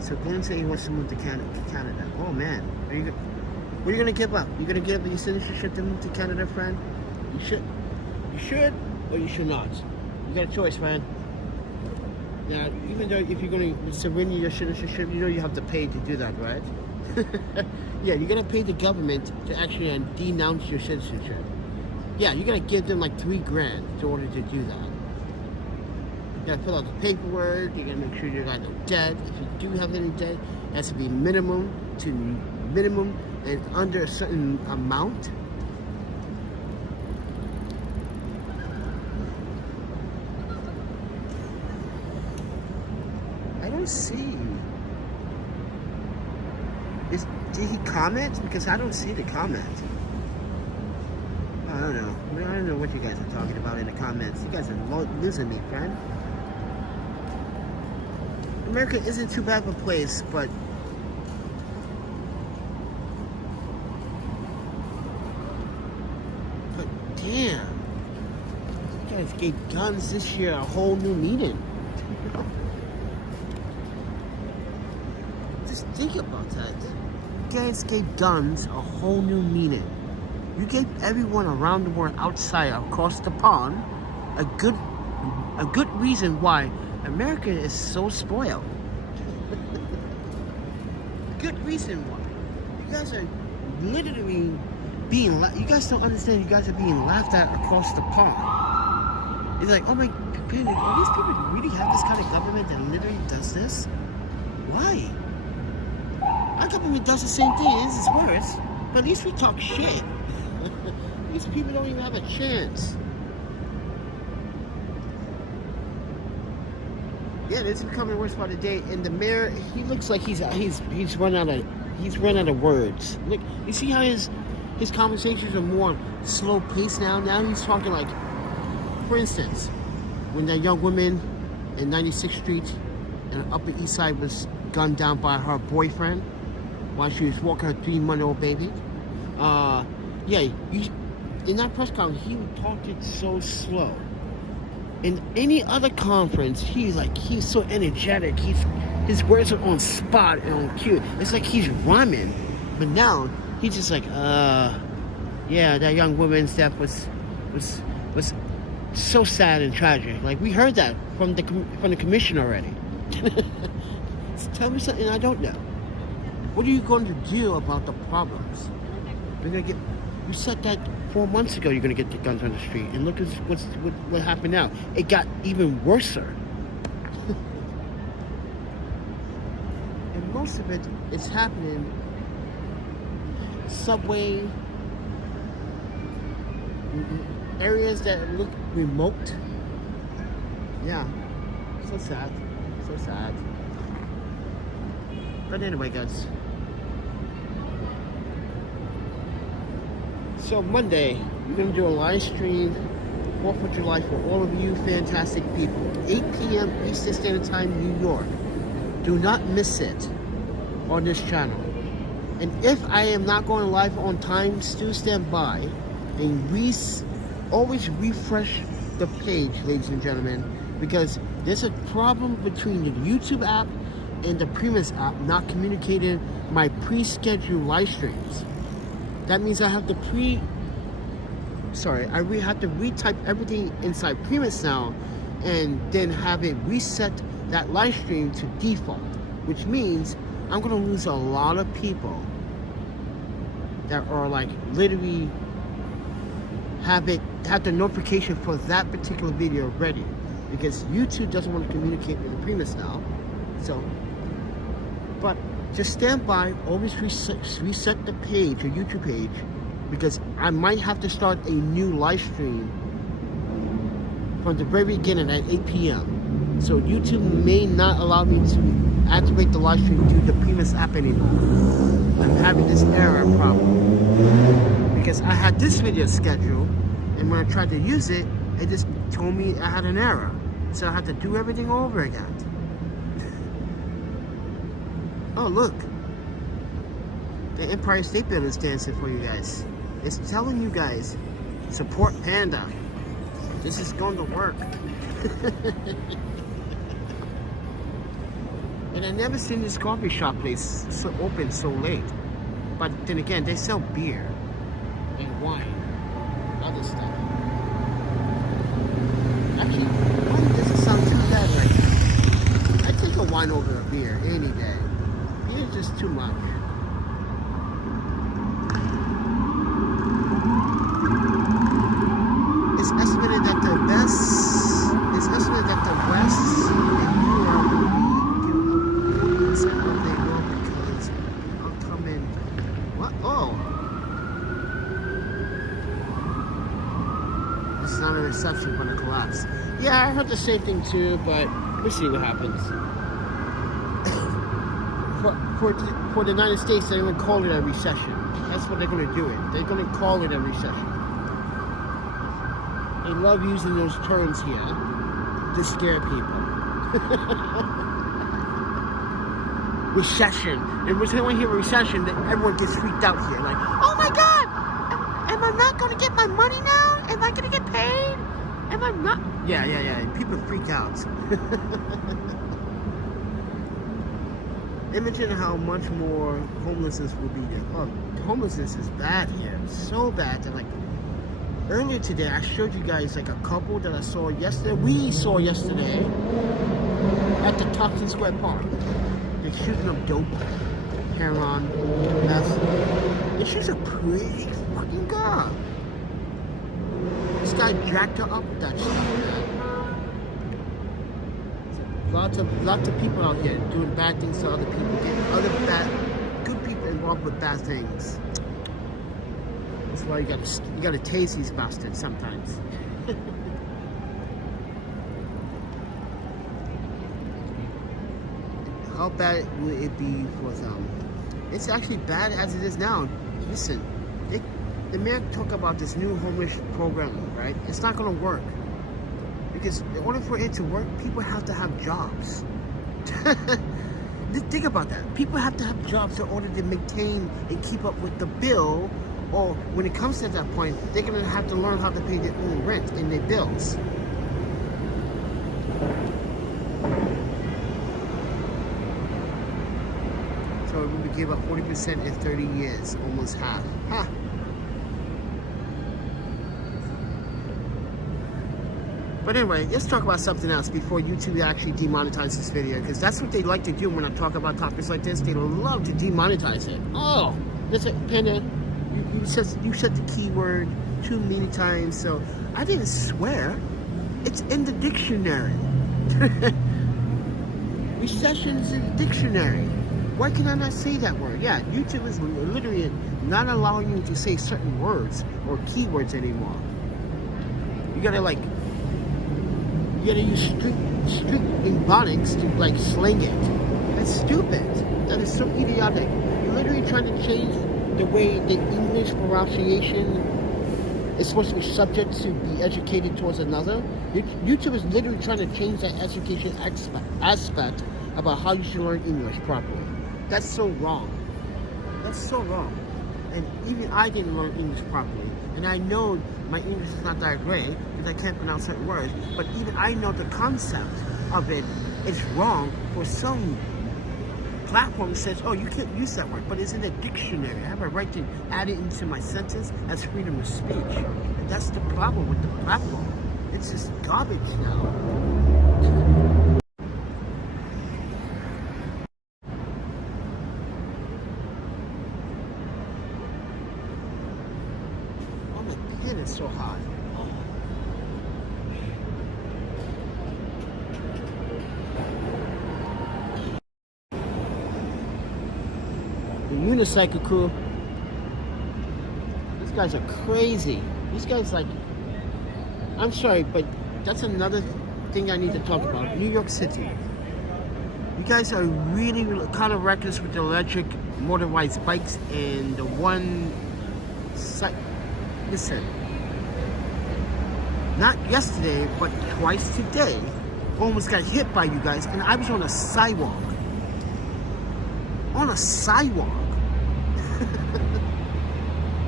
So Glenn said he wants to move to Canada. Oh man, what are you gonna give up? You gonna give your citizenship to move to Canada, friend? You should. You should, or you should not. You got a choice, man. Now, even though if you're gonna surrender your citizenship, you know you have to pay to do that, right? Yeah, you're gonna pay the government to actually denounce your citizenship. Yeah, you're gonna give them like $3 grand in order to do that. You gotta fill out the paperwork. You gotta make sure you got no debt. If you do have any debt, it has to be minimum and under a certain amount. I don't see. Did he comment? Because I don't see the comment. I don't know. I don't know what you guys are talking about in the comments. You guys are losing me, friend. America isn't too bad of a place, but damn, you guys gave guns this year a whole new meaning. Just think about that. You guys gave guns a whole new meaning. You gave everyone around the world outside, across the pond, a good reason why America is so spoiled. Good reason why. You guys are literally being you guys don't understand, you guys are being laughed at across the pond. It's like, oh my goodness, are these people really have this kind of government that literally does this? Why? Our government does the same thing, it's worse. But at least we talk shit. These people don't even have a chance. Yeah, this is becoming worse by the day. And the mayor, he looks like he's run out of words. Look, you see how his conversations are more slow paced now. Now he's talking like, for instance, when that young woman in 96th Street and Upper East Side was gunned down by her boyfriend while she was walking her 3-month-old baby. In that press conference, he talked it so slow. In any other conference, he's so energetic. His words are on spot and on cue. It's like he's rhyming. But now he's just like, yeah, that young woman's death was so sad and tragic. Like, we heard that from the commission already. Tell me something I don't know. What are you going to do about the problems? You said that 4 months ago you're going to get the guns on the street, and look at what happened now. It got even worse. And most of it is happening subway, areas that look remote. Yeah, so sad, so sad. But anyway, guys. So Monday, we're going to do a live stream, 4th of July, for all of you fantastic people. 8 p.m. Eastern Standard Time, New York. Do not miss it on this channel. And if I am not going live on time, still stand by and always refresh the page, ladies and gentlemen, because there's a problem between the YouTube app and the Premise app not communicating my pre-scheduled live streams. That means I have to have to retype everything inside Premise now and then have it reset that live stream to default, which means I'm gonna lose a lot of people that are like literally have the notification for that particular video ready, because YouTube doesn't want to communicate with the Premise now. So, but Just stand by, always reset the page, your YouTube page, because I might have to start a new live stream from the very beginning at 8 p.m. So YouTube may not allow me to activate the live stream through the previous app anymore. I'm having this error problem because I had this video scheduled, and when I tried to use it, it just told me I had an error. So I had to do everything over again. Oh, look. The Empire State Building is dancing for you guys. It's telling you guys, support Panda. This is going to work. And I never seen this coffee shop place so open so late. But then again, they sell beer and wine, other stuff. Actually, wine doesn't sound too bad right now. I take a wine over a beer any day. Beer is just too much. It's estimated that the West and Europe will be giving 40% of their world because I'll come in. What? Oh. It's not a reception for the collapse. Yeah, I heard the same thing too, but we'll see what happens. For the United States, they're going to call it a recession. That's what they're going to do it. They're going to call it a recession. They love using those terms here to scare people. Recession. And when we hear recession, everyone gets freaked out here. Like, oh my God! Am I not going to get my money now? Am I going to get paid? Am I not? Yeah. People freak out. Imagine how much more homelessness will be there. Oh, homelessness is bad here. So bad that, like, earlier today, I showed you guys like a couple that I saw yesterday. We saw yesterday at the Toxin Square Park. They're shooting up dope, heroin, meth. And she's a pretty fucking girl. This guy dragged her up with that shit, man. Lots of people out here doing bad things to other people, getting good people involved with bad things. That's why you gotta taste these bastards sometimes. How bad will it be for them? It's actually bad as it is now. Listen, the mayor talk about this new homeless program, right? It's not gonna work. Because in order for it to work, people have to have jobs. Think about that. People have to have jobs in order to maintain and keep up with the bill. Or when it comes to that point, they're going to have to learn how to pay their own rent and their bills. So we would give up 40% in 30 years, almost half. Huh. But anyway, let's talk about something else before YouTube actually demonetize this video, because that's what they like to do when I talk about topics like this. They love to demonetize it. Oh, listen, Panda, you said the keyword too many times, so I didn't swear. It's in the dictionary. Recession is in the dictionary. Why can I not say that word? Yeah, YouTube is literally not allowing you to say certain words or keywords anymore. You gotta use strict ebonics to like slang it. That's stupid. That is so idiotic. You're literally trying to change the way the English pronunciation is supposed to be subject to be educated towards another. YouTube is literally trying to change that education aspect about how you should learn English properly. That's so wrong. That's so wrong. And even I didn't learn English properly. And I know my English is not that great because I can't pronounce certain words. But even I know the concept of it is wrong for some platform that says, oh, you can't use that word, but it's in a dictionary. I have a right to add it into my sentence as freedom of speech. And that's the problem with the platform. It's just garbage now. It's so hot. The unicycle crew. These guys are crazy. These guys, like, I'm sorry, but that's another thing I need to talk about. New York City. You guys are really kind of reckless with the electric motorized bikes and the one site. Listen, not yesterday, but twice today, almost got hit by you guys, and I was on a sidewalk. On a sidewalk.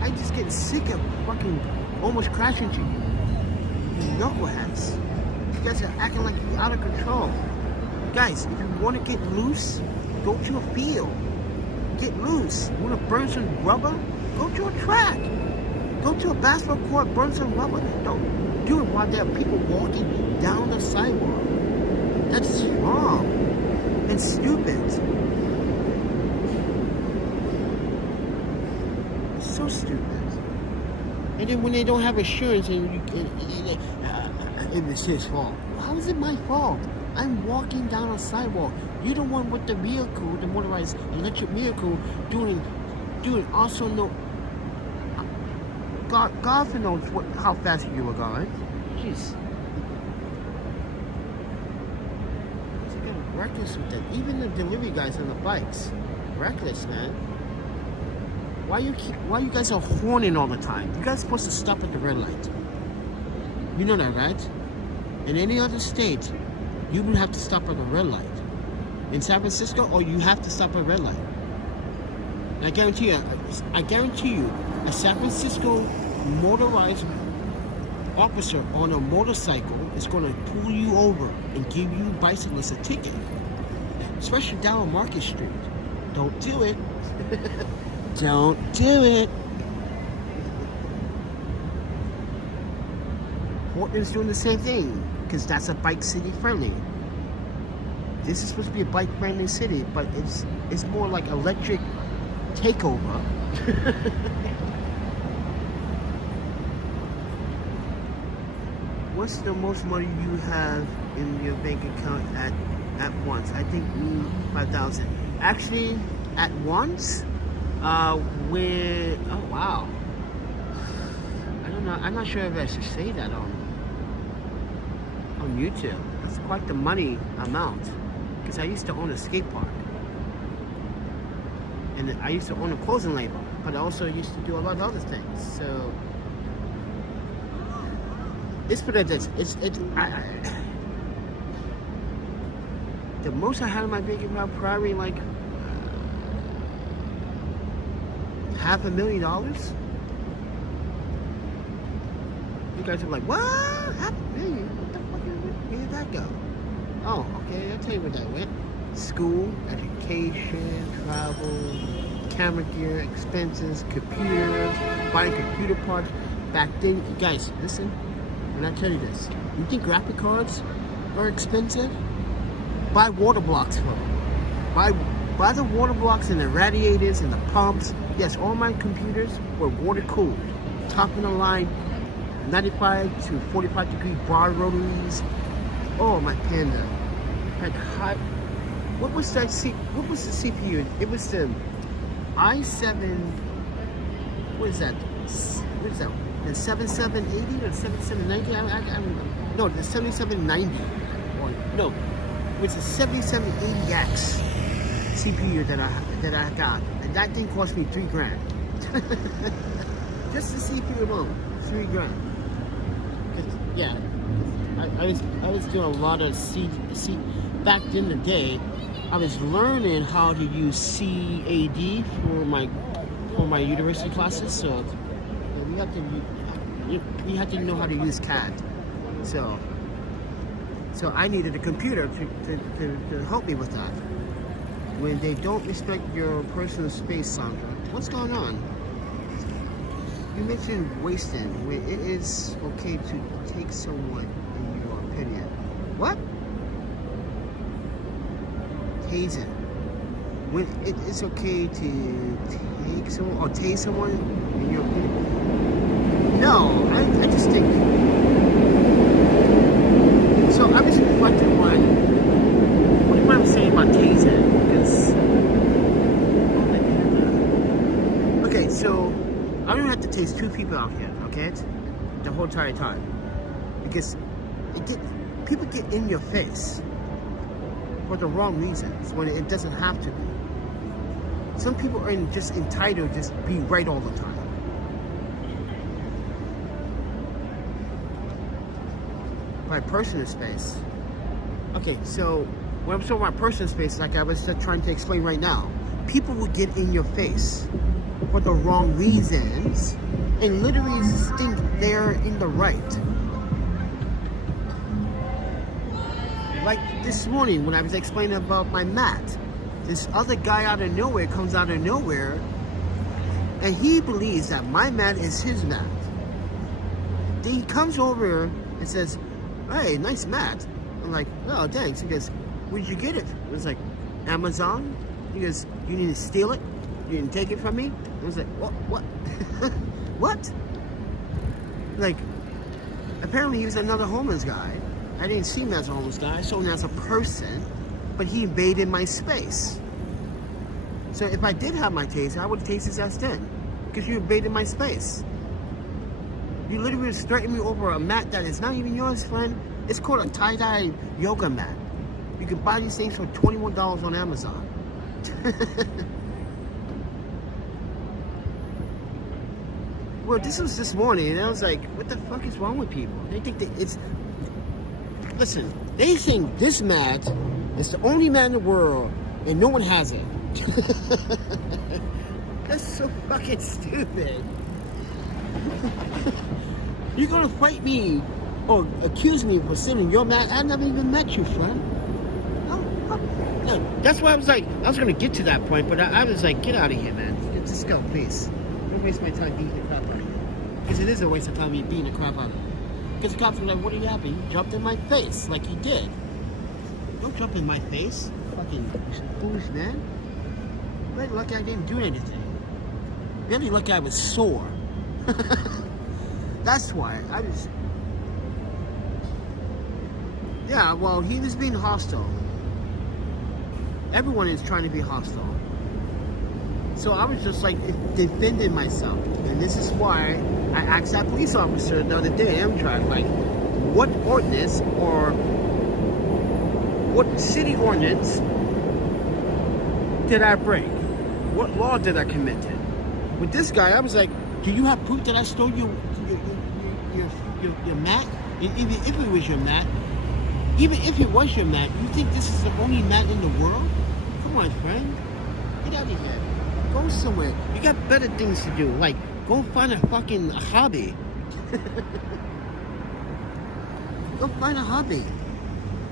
I just get sick of fucking almost crashing to you. You knuckleheads. You guys are acting like you're out of control. Guys, if you want to get loose, go to a field. Get loose. You want to burn some rubber? Go to a track. Go to a basketball court, burn some rubber. Don't do it while there are people walking down the sidewalk. That's wrong and stupid. It's so stupid. And then when they don't have insurance and it was his fault. How is it my fault? I'm walking down a sidewalk. You're the one with the vehicle, the motorized electric vehicle, doing also no. God knows how fast you were going. Jeez. It's getting reckless with that. Even the delivery guys on the bikes, reckless, man. Why you guys are horning all the time? You guys supposed to stop at the red light. You know that, right? In any other state, you would have to stop at a red light. In San Francisco, or you have to stop at a red light. And I guarantee you, a San Francisco motorized officer on a motorcycle is going to pull you over and give you bicyclists a ticket. Especially down on Market Street. Don't do it. Don't do it. Portland's doing the same thing, because that's a bike city friendly. This is supposed to be a bike friendly city, but it's more like electric takeover. What's the most money you have in your bank account at once? I think 5,000. Actually, at once, oh wow. I don't know. I'm not sure if I should say that on YouTube. That's quite the money amount, because I used to own a skate park, and I used to own a clothing label, but I also used to do a lot of other things. So it's for that. The most I had in my bank account probably like $500,000. You guys are like, what? $500,000? What the fuck? Where did that go? Oh, okay, I'll tell you where that went. School, education, travel, camera gear, expenses, computers, buying computer parts. Back then, guys, listen, when I tell you this, you think graphic cards are expensive? Buy water blocks for them. Buy the water blocks and the radiators and the pumps. Yes, all my computers were water cooled. Top of the line, 95 to 45 degree bar rotaries. Oh, my Panda had hot. What was that? What was the CPU? It was the i7. What is that? What is that? The 7780 or 7790? No, the 7790. Or no, it was the 7780X CPU that I got, and that thing cost me $3,000. Just the CPU alone, $3,000. Yeah, I was doing a lot of back in the day. I was learning how to use CAD for my university classes, so we had to know how to use CAD. So I needed a computer to help me with that. When they don't respect your personal space, Sandra, what's going on? You mentioned wasting, when it is okay to take someone, in your opinion. What? Tasing. When it is okay to take someone, or tase someone, in your opinion. No, I just think. So I was reflecting on what am I saying about tasing? Because I don't have to taste 2 people out here, okay? The whole entire time. Because people get in your face for the wrong reasons when it doesn't have to be. Some people are just entitled to just be right all the time. My personal space. Okay, so when I'm talking about personal space, like I was just trying to explain right now, people will get in your face for the wrong reasons and literally think they're in the right. Like this morning when I was explaining about my mat, this other guy out of nowhere comes out of nowhere and he believes that my mat is his mat. Then he comes over and says, "Hey, nice mat." I'm like, "Oh, thanks." He goes, "Where'd you get it?" I was like, "Amazon." He goes, "You didn't steal it? You didn't take it from me?" I was like, "What? What?" Like, apparently he was another homeless guy. I didn't see him as a homeless guy. I saw him as a person, but he invaded my space. So if I did have my taser, I would have tased his ass then, because you invaded my space. You literally was threatening me over a mat that is not even yours, friend. It's called a tie-dye yoga mat. You can buy these things for $21 on Amazon. Well, this was this morning, and I was like, what the fuck is wrong with people? They think that it's... Listen, they think this mat is the only mat in the world, and no one has it. That's so fucking stupid. You're gonna fight me or accuse me for stealing your mat? I never even met you, friend. No, that's why I was like, I was gonna get to that point, but I was like, get out of here, man. Just go, please. Don't waste my time beating the crap out of you. Because it is a waste of time me beating the crap out of you. Because the cops were like, what are you happy? You jumped in my face like you did. Don't jump in my face. Fucking foolish man. Very lucky I didn't do anything. Really lucky I was sore. That's why. I was... Yeah, well, he was being hostile. Everyone is trying to be hostile. So I was just like defending myself. And this is why I asked that police officer the other day, Amtrak, like, what ordinance or what city ordinance did I break? What law did I commit? With this guy, I was like, do you have proof that I stole your mat? And even if it was your mat, even if it was your mat, you think this is the only mat in the world? Come on, friend. Get out of here. Go somewhere. You got better things to do. Like, go find a fucking hobby. Go find a hobby.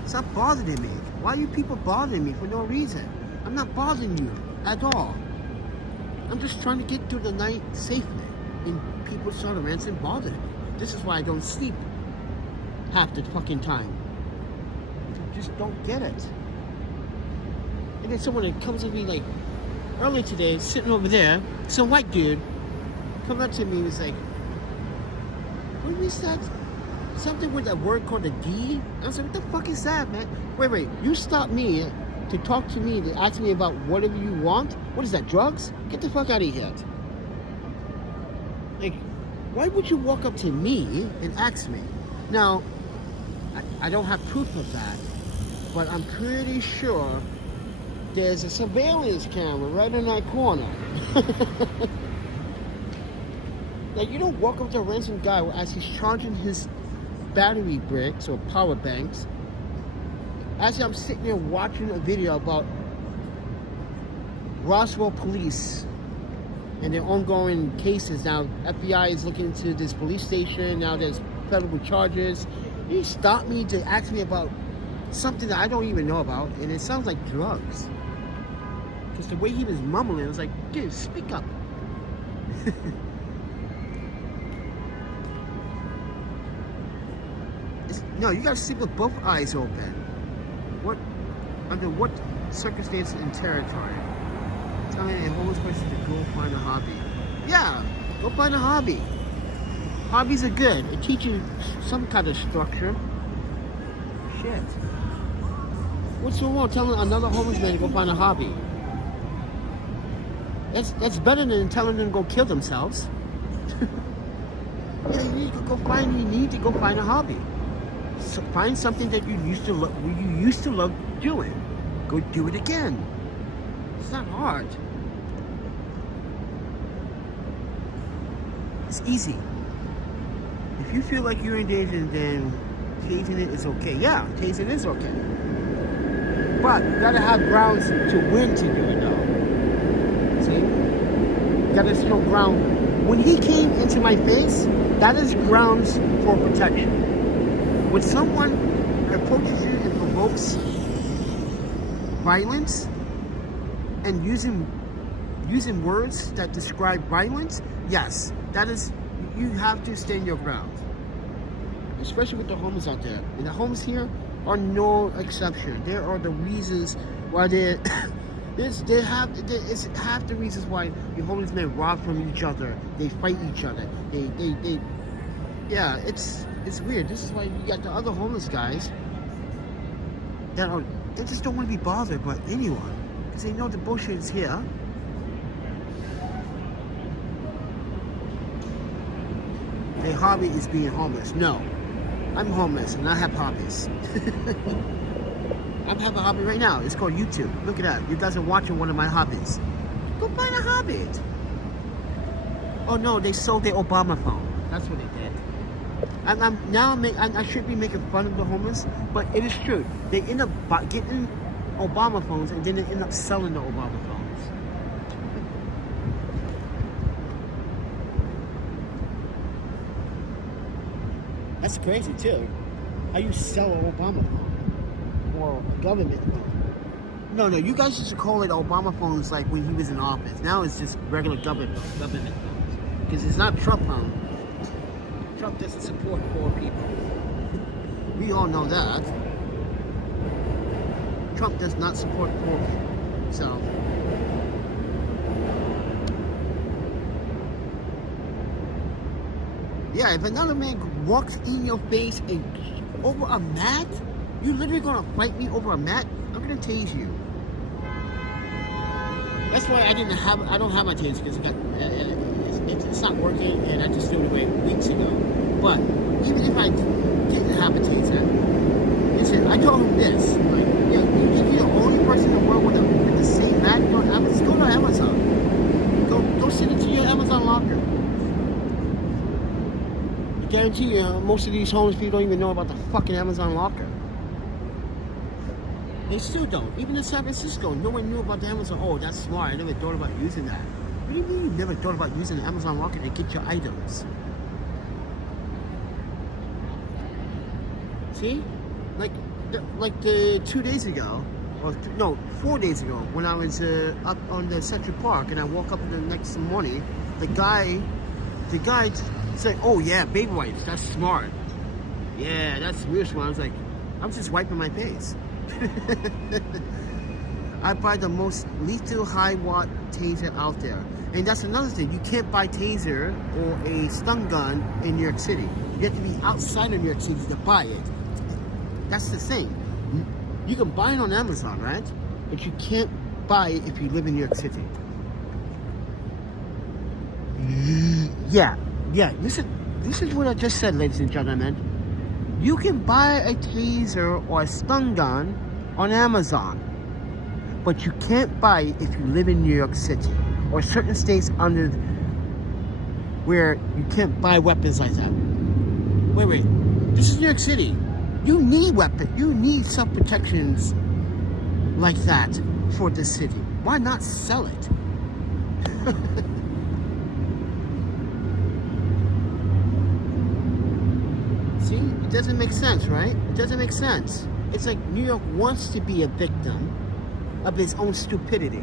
Stop bothering me. Why are you people bothering me for no reason? I'm not bothering you at all. I'm just trying to get through the night safely. And people start around and bother me. This is why I don't sleep half the fucking time. I just don't get it. And then someone that comes at me like, earlier today, sitting over there, some white dude come up to me and was like, what is that? Something with a word called a D? I was like, what the fuck is that, man? Wait, you stopped me to talk to me, to ask me about whatever you want? What is that, drugs? Get the fuck out of here. Like, why would you walk up to me and ask me? Now, I don't have proof of that, but I'm pretty sure there's a surveillance camera right in that corner. Like, you don't walk up to a random guy as he's charging his battery bricks or power banks. As I'm sitting there watching a video about Roswell police and their ongoing cases. Now, FBI is looking into this police station. Now there's federal charges. He stopped me to ask me about something that I don't even know about, and it sounds like drugs. Because the way he was mumbling, I was like, dude, speak up. No, you gotta sleep with both eyes open. What, under what circumstances and territory? Telling a homeless person to go find a hobby. Yeah, go find a hobby. Hobbies are good. It teaches you some kind of structure. Shit. What's so wrong telling another homeless man to go find a hobby? That's better than telling them to go kill themselves. Yeah, you need to go find a hobby. So find something that you used to love doing. Go do it again. It's not hard. It's easy. If you feel like you're in danger, then tasing it is okay. Yeah, tasing is okay. But you gotta have grounds to win to do it though. See? You gotta show ground. When he came into my face, that is grounds for protection. When someone approaches you and provokes violence and using words that describe violence, yes, that is, you have to stand your ground. Especially with the homeless out there. And the homeless here are no exception. There are the reasons why it's half the reasons why the homeless men rob from each other. They fight each other. Yeah, it's weird. This is why you got the other homeless guys they just don't want to be bothered by anyone because they know the bullshit is here. Their hobby is being homeless. No, I'm homeless and I have hobbies. I have a hobby right now. It's called YouTube. Look at that. You guys are watching one of my hobbies. Go find a hobby. Oh no, they sold their Obama phone. That's what they did. I should be making fun of the homeless, but it is true. They end up getting Obama phones and then they end up selling the Obama phones. That's crazy too. How you sell an Obama phone or a government phone? No, you guys used to call it Obama phones like when he was in office. Now it's just regular government phones because it's not Trump phone. Trump doesn't support poor people. We all know that. Trump does not support poor people. So, yeah, if another man walks in your face and over a mat, you literally gonna fight me over a mat? I'm gonna tase you. That's why I don't have my taser because it's not working and I just threw it away weeks ago. But even if I didn't have a taser, listen, I told him this, like, yeah, you think you're the only person in the world with the same bag? Just go to Amazon. Go send it to your Amazon locker. I guarantee you, most of these homeless people don't even know about the fucking Amazon locker. They still don't. Even in San Francisco, no one knew about the Amazon. Oh, that's smart. I never thought about using that. What do you mean you never thought about using the Amazon locker to get your items? See? Like the 2 days ago, or no, 4 days ago, when I was up on the Central Park and I woke up the next morning, the guy said, oh yeah, baby wipes, that's smart. Yeah, that's real smart. I was like, I'm just wiping my face. I buy the most lethal high watt taser out there. And that's another thing. You can't buy taser or a stun gun in New York City. You have to be outside of New York City to buy it. That's the thing. You can buy it on Amazon, right? But you can't buy it if you live in New York City. Yeah. This is what I just said, ladies and gentlemen. You can buy a taser or a stun gun on Amazon, but you can't buy it if you live in New York City or certain states under where you can't buy weapons like that. Wait. This is New York City. You need weapons. You need self-protections like that for the city. Why not sell it? See, it doesn't make sense, right? It doesn't make sense. It's like New York wants to be a victim of its own stupidity.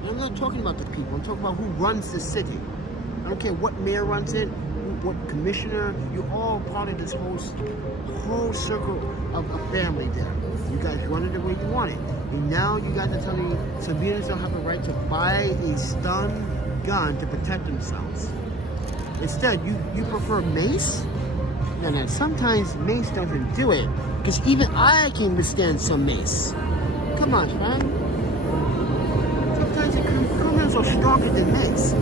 And I'm not talking about the people. I'm talking about who runs the city. I don't care what mayor runs it, what commissioner. You're all part of this whole circle of a family there. You guys run it the way you want it. And now you guys are telling me civilians don't have the right to buy a stun gun to protect themselves. Instead, you prefer mace? No, sometimes mace doesn't do it. Because even I can withstand some mace. Come on, man. Sometimes the criminals are stronger than this.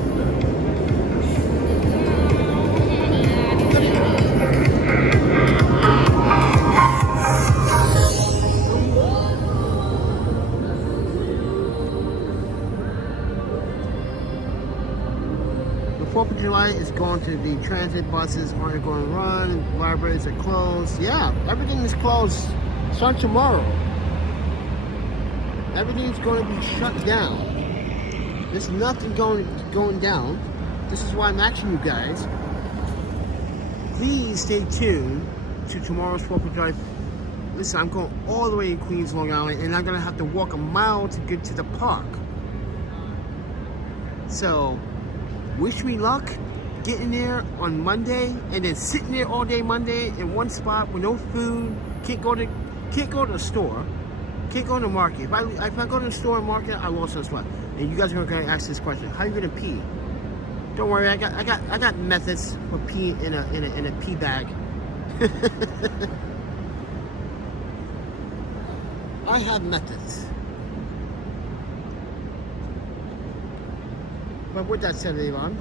The 4th of July is going to the transit buses aren't going to run, libraries are closed. Yeah, everything is closed. Start tomorrow. Everything is going to be shut down. There's nothing going down. This is why I'm asking you guys. Please stay tuned to tomorrow's 4th of July. Listen, I'm going all the way in Queens, Long Island, and I'm going to have to walk a mile to get to the park. So, wish me luck getting there on Monday and then sitting there all day Monday in one spot with no food. Can't go to the store. Can't go to the market. If I go to the store and market, I lost some sweat. And you guys are gonna ask this question: how are you gonna pee? Don't worry, I got methods for peeing in a pee bag. I have methods. But with that said, Avon,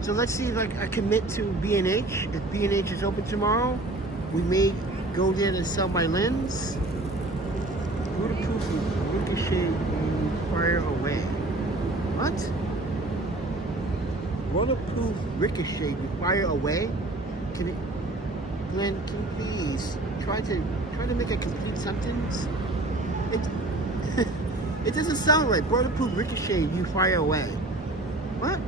so let's see if I commit to B&H. If B&H is open tomorrow, we may go there to sell my lens. Waterproof ricochet fire away. What? Waterproof ricochet fire away? Glenn, can you please try to make a complete sentence? It doesn't sound right. Waterproof ricochet, you fire away. What?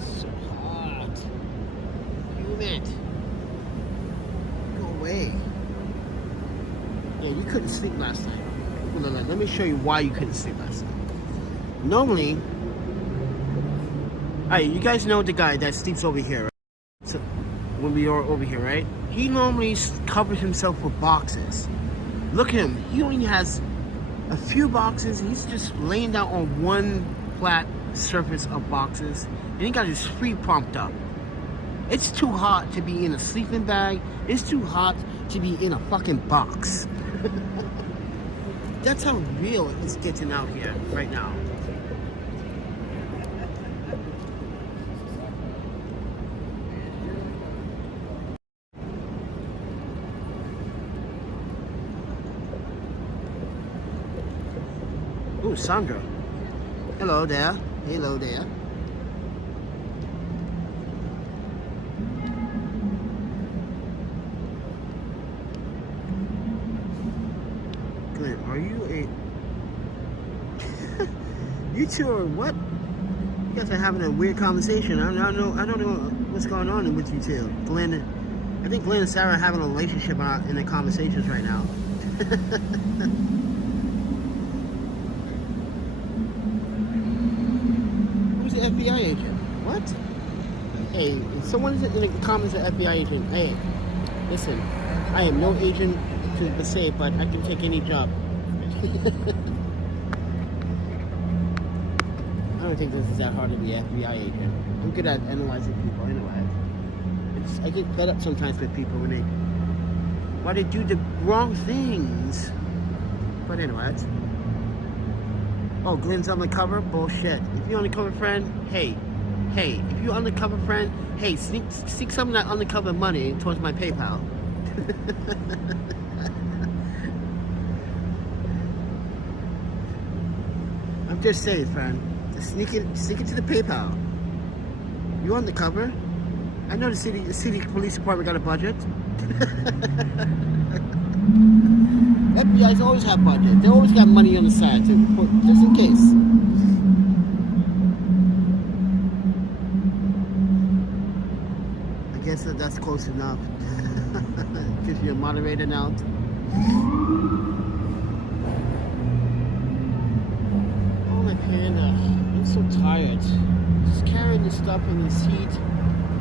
So hot. Humid. Yeah, you couldn't sleep last night. No, let me show you why you couldn't sleep last night. Normally, alright, you guys know the guy that sleeps over here, right? So, when we are over here, right? He normally covers himself with boxes. Look at him. He only has a few boxes. He's just laying down on one flat surface of boxes. And he got his feet pumped up. It's too hot to be in a sleeping bag. It's too hot to be in a fucking box. That's how real it's getting out here right now. Ooh, Sandra. Hello there. Hello there. Are you a... You two are what? You guys are having a weird conversation. I don't know what's going on with you two. Glenn, I think Glenn and Sarah are having a relationship in the conversations right now. Who's the FBI agent? What? Hey, someone in the comments an FBI agent. Hey, listen, I am no agent to say, but I can take any job. I don't think this is that hard to be an FBI agent. I'm good at analyzing people anyway. I get fed up sometimes with people when they do the wrong things. But anyway, oh, Glenn's undercover? Bullshit. If you're undercover friend, hey, if you're undercover friend, hey, sneak some of that undercover money towards my PayPal. I'm just saying, friend. Just sneak it to the PayPal. You undercover? I know the city police department got a budget. FBI's always have budget. They always got money on the side, too, just in case. I guess that's close enough. Gives you a moderator now. Panda, I'm so tired. Just carrying this stuff in the seat.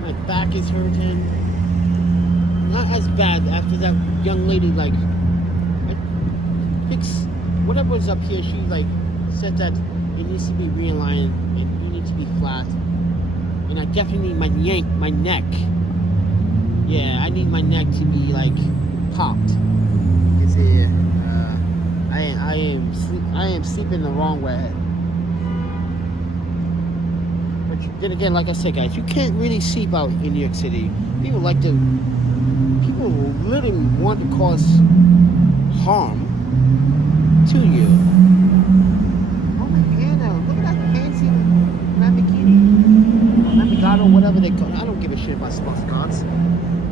My back is hurting. Not as bad after that young lady fix whatever was up here. She like said that it needs to be realigned and it needs to be flat. And I definitely need my neck. Yeah, I need my neck to be like popped. It's I am sleeping the wrong way. But then again, like I said, guys, you can't really sleep out in New York City. People literally want to cause harm to you. Oh my God, look at that fancy Lamborghini. Or Lamborghini, whatever they call it. I don't give a shit about sports cars.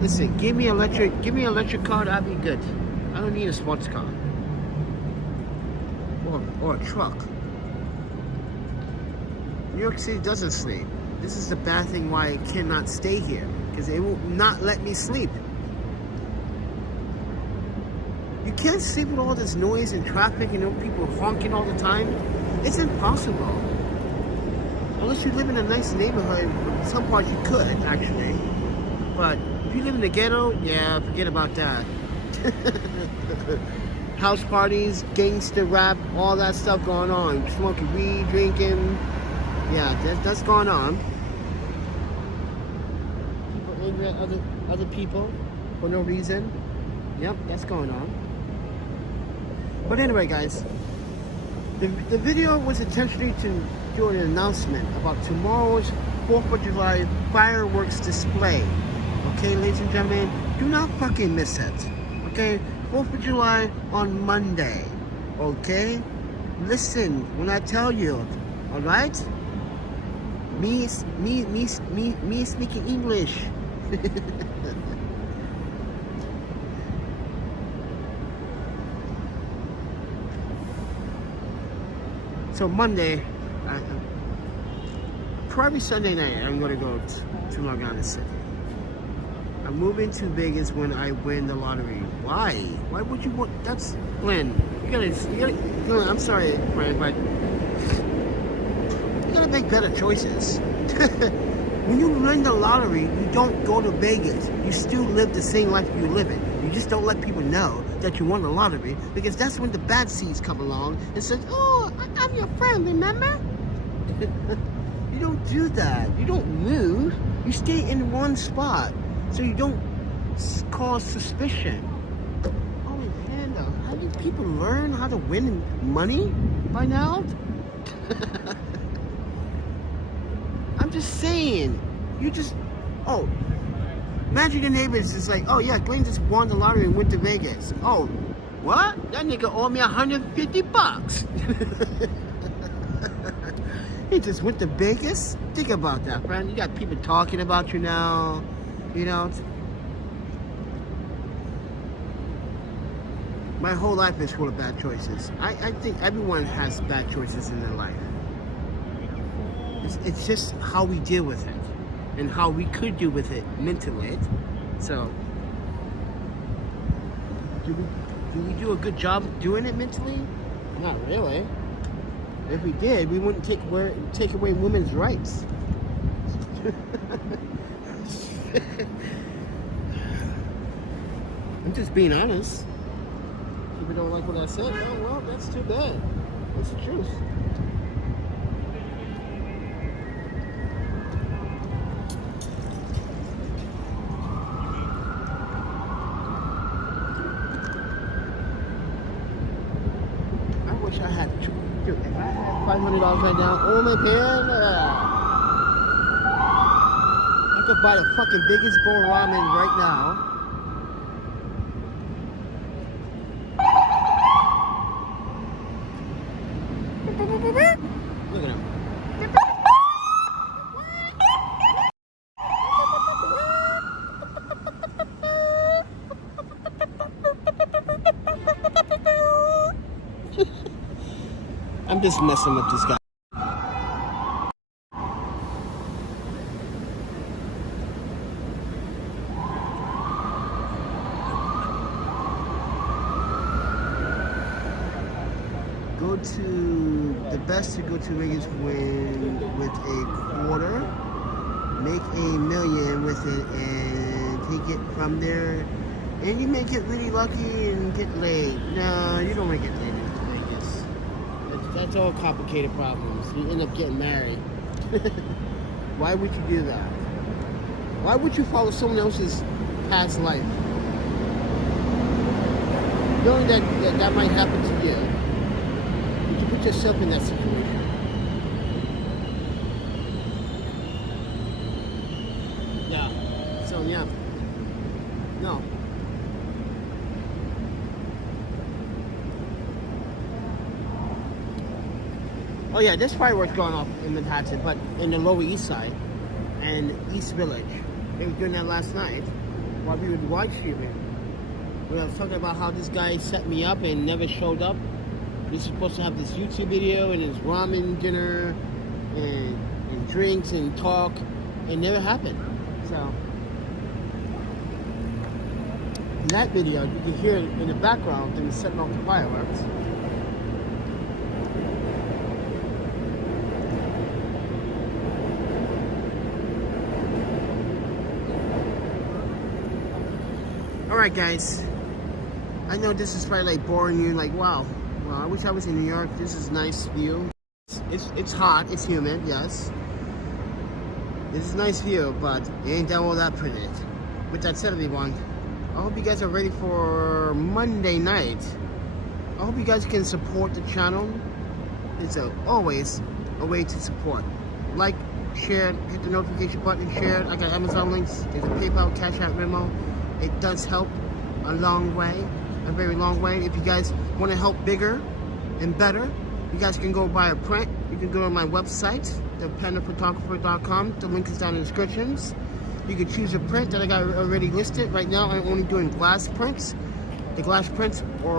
Listen, give me an electric car, I'd be good. I don't need a sports car. Or a truck. New York City doesn't sleep. This is the bad thing why I cannot stay here. Because it will not let me sleep. You can't sleep with all this noise and traffic and people honking all the time. It's impossible. Unless you live in a nice neighborhood, some parts you could, actually. But if you live in the ghetto, yeah, forget about that. House parties, gangster rap, all that stuff going on. Smoking weed, drinking. Yeah, that's going on. People angry at other people for no reason. Yep, that's going on. But anyway, guys, the video was intentionally to do an announcement about tomorrow's 4th of July fireworks display. Okay, ladies and gentlemen, do not fucking miss it. Okay, 4th of July on Monday. Okay, listen when I tell you. All right, me speaking English. So Monday, probably Sunday night, I'm gonna go to Long Island City. I'm moving to Vegas when I win the lottery. Why? Why would you want? That's Glenn. You gotta. I'm sorry, Glenn, but you gotta make better choices. When you win the lottery, you don't go to Vegas. You still live the same life you live in. You just don't let people know that you won the lottery, because that's when the bad seeds come along and says, "Oh, I'm your friend, remember?" You don't do that. You don't move. You stay in one spot so you don't cause suspicion. Holy panda, how do people learn how to win money by now? I'm just saying. Imagine your neighbors is like, "Oh yeah, Glenn just won the lottery and went to Vegas." "Oh, what? That nigga owed me $150. He just went to Vegas? Think about that, friend. You got people talking about you now, you know. My whole life is full of bad choices. I think everyone has bad choices in their life. It's just how we deal with it and how we could deal with it mentally. So, do we do a good job doing it mentally? Not really. If we did, we wouldn't take away women's rights. I'm just being honest. People don't like what I said. Oh well, that's too bad. That's the truth. I had $500 right now. Oh my god! I could buy the fucking biggest bowl of ramen right now. Look at him. I'm just messing with this guy. The best to go to Vegas with a quarter, make $1 million with it, and take it from there. And you may get really lucky and get laid. No, you don't want to get laid. That's all complicated problems. You end up getting married. Why would you do that? Why would you follow someone else's past life? Knowing that might happen to you. You put yourself in that situation. Yeah. So yeah. No. Oh yeah, there's fireworks going off in Manhattan, but in the Lower East Side and East Village. They were doing that last night while we were live streaming. I was talking about how this guy set me up and never showed up. He's supposed to have this YouTube video and his ramen dinner and drinks and talk. It never happened. So in that video, you can hear in the background them setting off the fireworks. Alright guys, I know this is probably like boring you, like wow, well I wish I was in New York. This is a nice view. It's hot, it's humid, yes. This is a nice view, but it ain't that all that pretty. With that said, everyone, I hope you guys are ready for Monday night. I hope you guys can support the channel. It's always a way to support. Like, share, hit the notification button, share. I got Amazon links, there's a PayPal, Cash App, Venmo. It does help a long way, a very long way. If you guys want to help bigger and better, you guys can go buy a print. You can go to my website, ThePandaPhotographer.com. The link is down in the descriptions. You can choose a print that I got already listed. Right now, I'm only doing glass prints. The glass prints or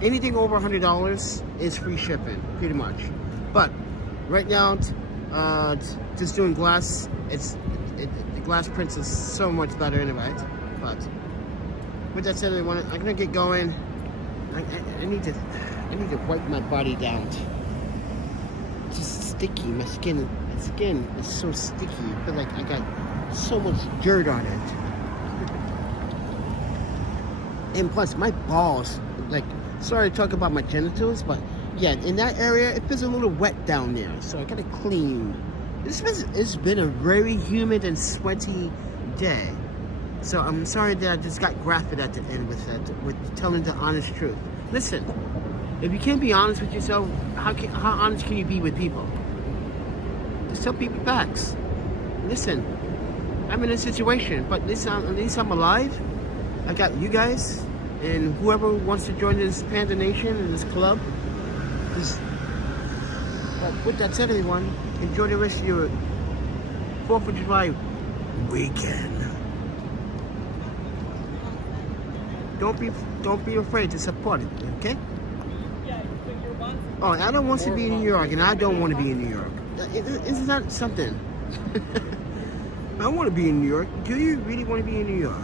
anything over $100 is free shipping, pretty much. But right now, just doing glass, the glass prints is so much better anyway. But with that said, I'm gonna get going. I need to wipe my body down. It's just sticky. My skin is so sticky. I feel like I got so much dirt on it. And plus my balls, like, sorry to talk about my genitals, but yeah, in that area it feels a little wet down there. So I gotta clean. It's been a very humid and sweaty day. So I'm sorry that I just got graphic at the end with that, with telling the honest truth. Listen, if you can't be honest with yourself, how honest can you be with people? Just tell people facts. Listen, I'm in a situation, but at least I'm alive. I got you guys, and whoever wants to join this Panda Nation and this club. But with that said, everyone, enjoy the rest of your 4th of July weekend. Don't be afraid to support it, okay? Oh, I don't want to be in New York, and I don't want to be in New York. Isn't that something? I want to be in New York. Do you really want to be in New York?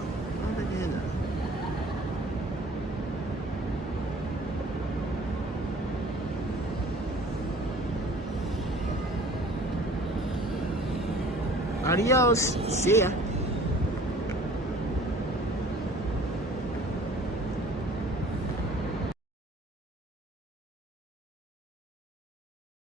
Adios. See ya.